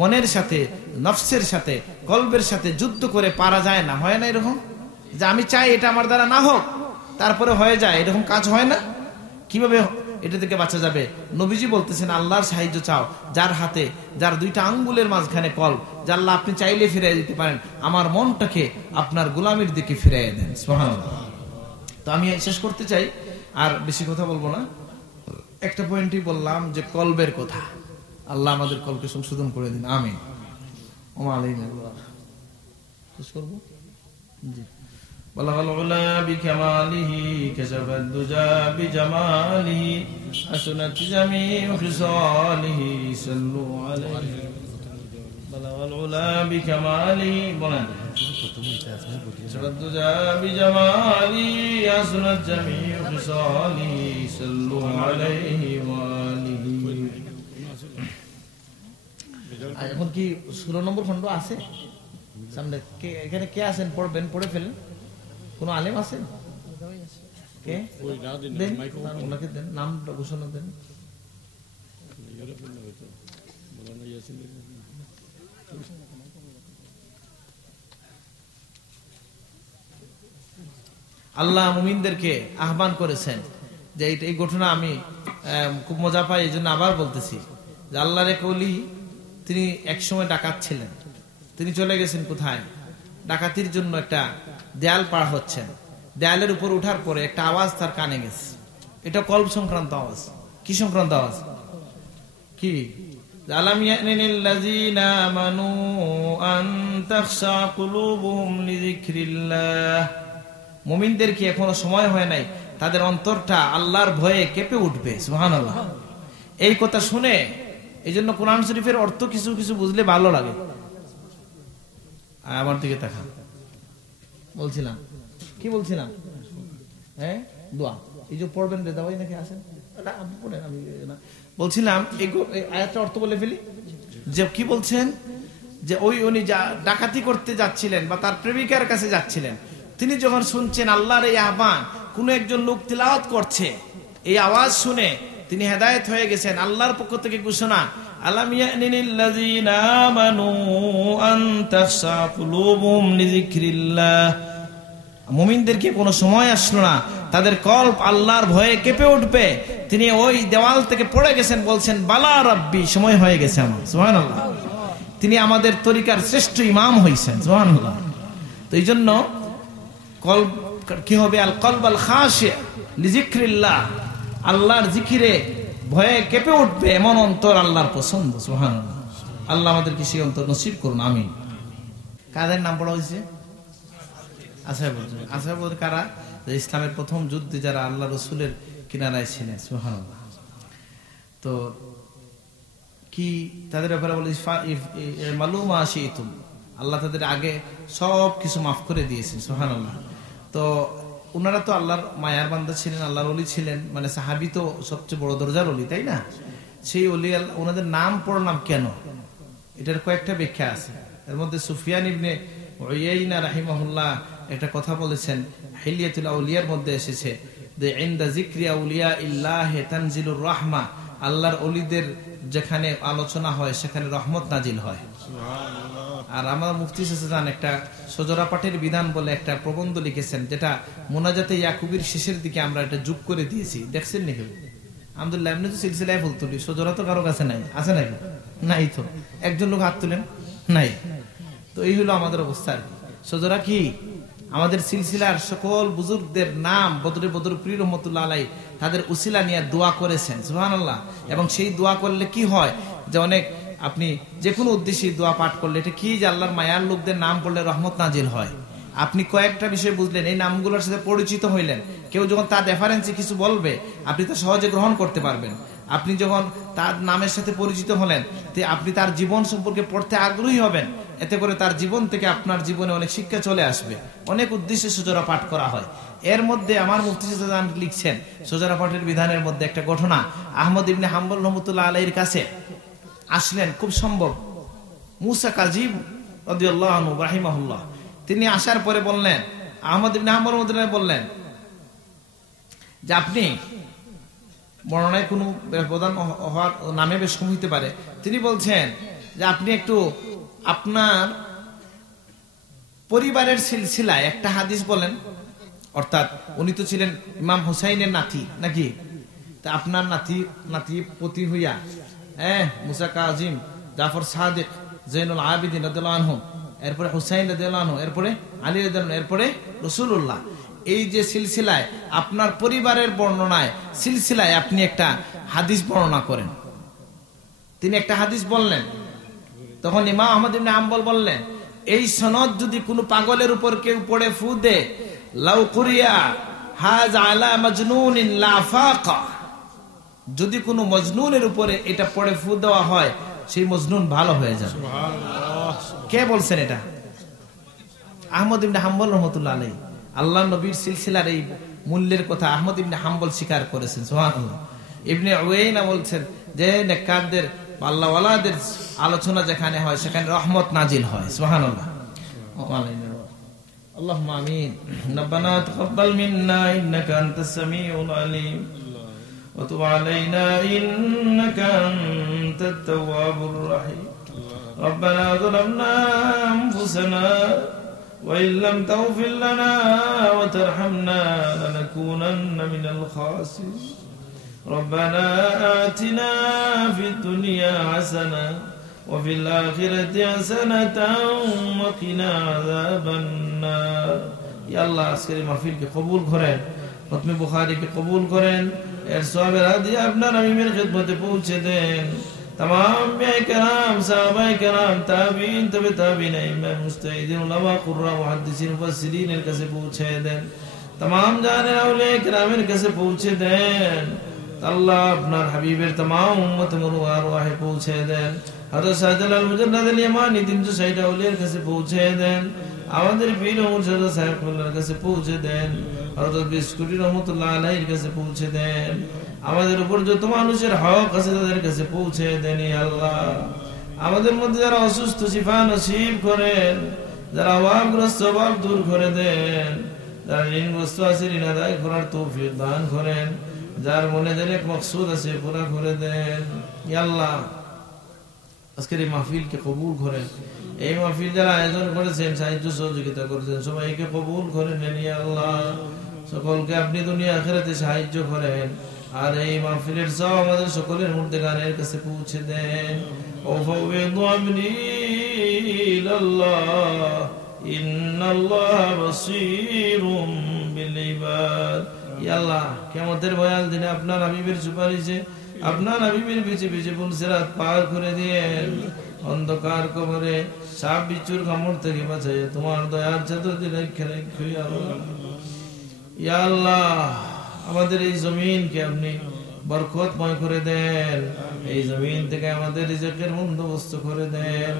মনের সাথে, নফসের সাথে, কলবের সাথে যুদ্ধ করে পারা যায় না, হয় না এরকম? যে আমি চাই এটা আমার দ্বারা না হোক, তারপরে হয়ে যায়, এরকম কাজ হয় না। কিভাবে এটা থেকে বাঁচা যাবে? নবীজি বলতেছেন আল্লাহর সাহায্য চাও, যার হাতে, যার দুইটা আঙ্গুলের মাঝখানে কল, যা আল্লাহ আপনি চাইলে ফিরিয়ে দিতে পারেন, আমার মনটাকে আপনার গোলামির দিকে ফিরিয়ে দেন। সুবহানাল্লাহ। তো আমি শেষ করতে চাই, আর বেশি কথা বলবো না, একটা পয়েন্টই বললাম যে কলবের কথা। আল্লাহ আমাদের কলকে সংশোধন করে দিন, আমিন। ওমা আলাইনা শেষ করবো। জি। بلغ العلا بكماله كشف الدجى بجماله حسنت جميع خصاله صلوا عليه بلغ العلا بكماله كشف الدجى بجماله حسنت جميع خصاله صلوا عليه وآله। এখন কি 16 নম্বর খণ্ড আছে সামনে? এখানে কে আছেন? পড়বেন, পড়ে ফেলেন। কোন আলেম আছেন? কে দেন, ওনাকে দেন, নাম ঘোষণা দেন। আল্লাহ মুমিনদেরকে আহ্বান করেছেন যে এই ঘটনা আমি খুব মজা পাই, এই জন্য আবার বলতেছি যে আল্লাহর এক ওলি, তিনি একসময় ডাকাত ছিলেন। তিনি চলে গেছেন কোথায়? ডাকাতির জন্য একটা দেয়াল পার হচ্ছেন। দেয়ালের উপর উঠার পরে একটা আওয়াজ তার কানে গেছে। এটা কল্ব সংক্রান্ত আওয়াজ। কি সংক্রান্ত আওয়াজ? কি? আলাম ইয়ানিল্লাযীনা আমানু আন তাখশা কুলুবুহুম লিযিকরিল্লাহ। মুমিনদের কি এখনো সময় হয় নাই তাদের অন্তরটা আল্লাহর ভয়ে কেঁপে উঠবে? সুবহানাল্লাহ। এই কথা শুনে, এই জন্য কোরআন শরীফের অর্থ কিছু কিছু বুঝলে ভালো লাগে। আমার দিকে তাকান। বলছিলাম কি বলছিলাম? হ্যাঁ, দোয়া। এই যে পড়বেন রে দাওয়াই নাকি আসেন, আপনি পড়েন, আমি বলছিলাম এই আয়াতটা অর্থ বলে ফেলি। যে কি বলছেন যে উনি যা ডাকাতি করতে যাচ্ছিলেন বা তার প্রেমিকার কাছে যাচ্ছিলেন, তিনি যখন শুনছেন আল্লাহর এই আহ্বান, কোন একজন লোক তিলাওয়াত করছে, এই আওয়াজ শুনে তিনি হেদায়েত হয়ে গেছেন। আল্লাহর পক্ষ থেকে ঘোষণা, আলাম ইয়ানিল্লাযীনা আমানু আন তাখশা কুলুবুহুম লিযিকরিল্লাহ। মুমিনদের কি কোনো সময় আসলো না তাদের কল্প আল্লাহর ভয়ে কেঁপে উঠবে? তিনি ওই দেওয়াল থেকে পড়ে গেছেন, বলছেন বালা রাব্বি, সময় হয়ে গেছে আমার। সুবহানাল্লাহ। তিনি আমাদের তরিকার শ্রেষ্ঠ ইমাম হইছেন। সুবহানাল্লাহ। তো এই জন্য কল্ব কি হবে? আল কলব আল খাশি লিযিকরিল্লাহ। আল্লাহর জিকিরে ভয়ে কেঁপে উঠবে এমন অন্তর আল্লাহর পছন্দ। সুবহানাল্লাহ। আল্লাহ আমাদেরকে সেই অন্তর নসিব করুন, আমিন। কাদের নাম পড়া হয়েছে? আসহাবুল কারা? ইসলামের প্রথম যুদ্ধে যারা আল্লাহ রসুলের কিনারায় ছিলেন। সুবহানাল্লাহ। তো কি তাদের ব্যাপারে বলি, মালুমা আশিতুম, আল্লাহ তাদের আগে সব কিছু মাফ করে দিয়েছেন। সুবহানাল্লাহ। তো ওনারা তো আল্লাহর মায়ার বান্দা ছিলেন, আল্লাহর ওলি ছিলেন, মানে সাহাবী তো সবচেয়ে বড় দরজার ওলি, তাই না? সেই ওলি ওনাদের নাম পড়লাম কেন, এটার কয়েকটা ব্যাখ্যা আছে। এর মধ্যে সুফিয়ান ইবনে উয়াইনা রাহিমাহুল্লাহ একটা কথা বলেছেন, হিলিয়াতুল আউলিয়ার মধ্যে এসেছে যে ইনদা যিকরি আউলিয়া ইল্লাহি তানজিলুর রাহমা, আল্লাহর ওলিদের যেখানে আলোচনা হয় সেখানে রহমত নাজিল হয়। আর আমার মুফতি সাহেব একটা সজরা পাঠের বিধান বলে একটা প্রবন্ধ লিখেছেন, যেটা মুনাজাতে ইয়াকুবির শেষের দিকে আমরা এটা যোগ করে দিয়েছি। দেখছেন নাকি? আলহামদুলিল্লাহ। এমনি তো সিলসিলায় ফুল তুলি, সজরা তো কারো কাছে নাই, আছে নাকি? নাই তো। একজন লোক হাত তুলেন, নাই। তো এই হলো আমাদের অবস্থা। সজরা কি? আমাদের সিলসিলার সকল বুজুর্গদের নাম বদরে বদর পীর রহমাতুল্লাহ আলাইহি তাদের উসিলা নিয়ে দোয়া করেছেন। সুবহানাল্লাহ। এবং সেই দোয়া করলে কি হয় যে অনেক, আপনি যে কোনো উদ্দেশ্যে দোয়া পাঠ করলে এটা কি যে আল্লাহর মায়ার লোকদের নাম পড়লে রহমত নাজিল হয়। আপনি কয়েকটা বিষয় বুঝলেন, এই নামগুলোর সাথে পরিচিত হইলেন, কেউ যখন তার রেফারেন্সে কিছু বলবে আপনি তা সহজে গ্রহণ করতে পারবেন। আপনি যখন তার নামের সাথে পরিচিত হলেন, আপনি তার জীবন সম্পর্কে পড়তে আগ্রহী হবেন। এতে করে তার জীবন থেকে আপনার জীবনে অনেক শিক্ষা চলে আসবে। অনেক উদ্দেশ্যে সজরা পাঠ করা হয়। এর মধ্যে আমার মুফতি সাহেব লিখছেন সজরা পাঠের বিধানের মধ্যে একটা ঘটনা, আহমদ ইবনে হাম্বল রহমাতুল্লাহ আলাইহির কাছে আসলেন খুব সম্ভব মুসা কাজিম রাদিয়াল্লাহু আনহু রাহিমাহুল্লাহ। তিনি আসার পরে বললেন, আহমদ ইবনে হাম্বল রহমাতুল্লাহ বললেন যে আপনি, বর্ণনায় কোনো ব্যবধান হওয়ার নামে বেশ কম হইতে পারে, তিনি বলছেন যে আপনি একটু আপনার পরিবারের সিলসিলায় একটা হাদিস বলেন, অর্থাৎ উনি তো ছিলেন ইমাম হুসাইনের নাতি নাকি, তা আপনার নাতি পতি হইয়া মুসা কাজিম, জাফর সাদিক, জৈনুল আবিদিন রাদিয়াল্লাহু আনহু, এরপরে হুসাইন রাদিয়াল্লাহু আনহু, এরপরে আলী রাদিয়াল্লাহু আনহু, এরপরে রাসূলুল্লাহ, এই যে সিলসিলায় আপনার পরিবারের বর্ণনায় সিলসিলায় আপনি একটা হাদিস বর্ণনা করেন। তিনি একটা হাদিস বললেন, তখন ইমাম আহমদ ইবনে হাম্বল বললেন, এই সনদ যদি কোনো পাগলের উপর কেউ পড়ে ফু দে, লাউ কুরিয়া হাযা আলা মাজনুনিন লা ফাকা, যদি কোনো মজনুনের উপরে এটা পড়ে ফু দেওয়া হয়, সেই মজনুন ভালো হয়ে যাবে। কে বলছেন এটা? আহমদ ইবনে হাম্বল রাহমাতুল্লাহ আলাইহি। আল্লাহ নবীর সিলসিলার এই মূল্যের কথা আহমদ ইবনে হাম্বল স্বীকার করেছেন। সুবহানাল্লাহ। ইবনে উয়াইনা বলছেন যে নেককারদের, আল্লাহ ওয়ালাদের আলোচনা যেখানে হয় সেখানে রহমত নাজিল হয়। সুবহানাল্লাহ। আল্লাহুম্মা আমিন। রব্বানা তাকাব্বাল মিন্না ইন্নাকা আনতাস সামিউল আলিম ওয়া তুব আলাইনা ইন্নাকা আনতাত তাওয়াবুর রহিম। রব্বানা যালামনা আনফুসানা ওয়া ইল্লাম তাগফির লানা ওয়া তারহামনা লানাকুনান্না মিনাল খাসিরিন। ربنا آتنا في الدنيا حسنة وفي الآخرة حسنة وقنا عذاب النار। يا الله আজকের মাহফিলকে কবুল করেন, খতমে বুখারীকে কবুল করেন, এর সওয়াবের হাদিয়া আপনার হাবিবের খিদমতে পৌঁছে দেন। तमाम কেরাম, সাহাবায়ে কেরাম, তাবিঈন, তবে তাবিঈন, ইমাম মুজতাহিদিন, উলামা, কুররা, মুহাদ্দিসিন, মুফাসসিরিনের কাছে পৌঁছে দেন। तमाम জানের আউলিয়া কেরামের কাছে পৌঁছে দেন। আল্লাহ আপনার হাবিবের तमाम উম্মত মুরওয়ার ওয়াহে পৌঁছে দেন। হযরত সাইদুল মুজাদ্দিদ আল ইয়ামানি 360 আউলিয়ার কাছে পৌঁছে দেন। আমাদের পীর মুর্শিদ সাহেবুল্লাহর কাছে পৌঁছে দেন। হযরত বিসকুটি রহমাতুল্লাহ আলাইহির কাছে পৌঁছে দেন। আমাদের উপর যত মানুষের হক আছে তাদের কাছে পৌঁছে দেন। আল্লাহ আমাদের মধ্যে যারা অসুস্থ শিফা নসিব করেন, যারা অভাবগ্রস্ত অভাব দূর করে দেন, যারা ঋণগ্রস্ত আছে ঋণ আদায় করার তৌফিক দান করেন, যার মনে যেন এক মকসুদ আছে পুরা করে দেন। ইয়া আল্লাহ আজকের এই মাহফিলকে কবুল করেন। এই মাহফিল যারা আয়োজন করেছেন, সাহায্য সহযোগিতা করেছেন, সবাইকে কবুল করে নেন। ইয়া আল্লাহ সকলকে আপনি দুনিয়া আখিরাতে সাহায্য করেন, আর এই মাহফিলের সব আমাদের সকলের মধ্যে গানের কাছে পৌঁছে দেন। ও ফাওয়াইদু আমরি ইলাল্লাহ ইন্নাল্লাহ বাসীরুম বিল ইবাদ। ইয়া আল্লাহ কিয়ামতের ভয়াল দিনে আপনার হাবিবের সুপারিশে, আপনার হাবিবের পিছে পিছে পুলসিরাত পার করে দিয়েন। অন্ধকার কবরে সাপ বিচ্ছুর কামড় থেকে বাঁচাইয়া তোমার দয়ার চাদর দিয়ে রেখে রেখে। ইয়া আল্লাহ আমাদের এই জমিনকে আপনি বরকতময় করে দেন, এই জমিন থেকে আমাদের রিজিকের বন্দোবস্ত করে দেন।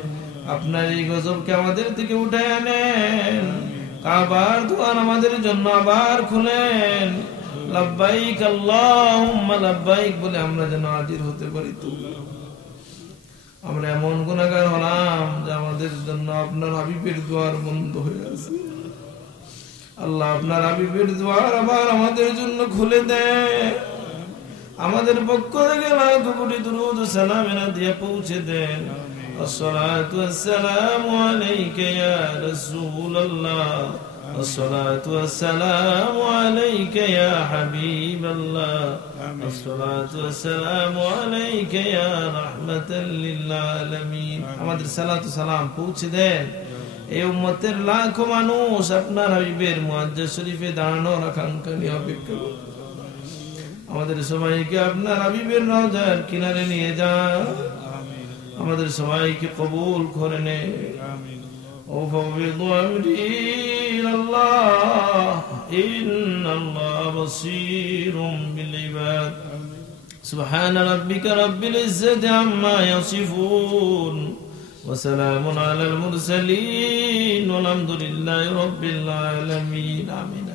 আপনার এই গজবকে আমাদের থেকে উঠে আনেন। কাবার দুয়ার আমাদের জন্য আবার খুলেন। লাব্বাইক আল্লাহুম্মা লাব্বাইক বলে আমরা যেন হাজির হতে পারি। তো আমরা এমন গুনাহগার হলাম যে আমাদের জন্য আপনার হাবিবের দুয়ার বন্ধ হয়ে আছে। আল্লাহ আপনার হাবিবের দুয়ার আবার আমাদের জন্য খুলে দেন। আমাদের পক্ষ থেকে লাখো কোটি দুরূদ ও সালাম দিয়ে পৌঁছে দেন। আসসালাতু ওয়াসসালামু আলাইকা ইয়া রাসূলুল্লাহ, আসসালাতু ওয়াসসালামু আলাইকা ইয়া হাবিবাল্লাহ, আসসালাতু ওয়াসসালামু আলাইকা ইয়া রাহমাতাল লিল আলামিন। আমাদের সালাত ও সালাম পৌঁছে দেন। এই উম্মতের লাখো মানুষ আপনার হাবিবের মুআজ্জাজ শরীফে দাঁড়ানোর আকাঙ্ক্ষা নিয়ে অপেক্ষা করে। আমাদের সবাইকে আপনার হাবিবের রওজার কিনারে নিয়ে যান। আমাদের সবাইকে কবুল করে নেন। ও ফাওয়াইদু আমরি ইলাল্লাহ ইন্নাল্লাহ বাসীরুম বিল ইবাদ। সুবহানা রাব্বিকা রাব্বিল ইজ্জাতি আম্মা ইয়াসিফুন ওয়া সালামুন আলাল মুরসালিন ওয়ালহামদুলিল্লাহি রাব্বিল আলামিন। আমিন।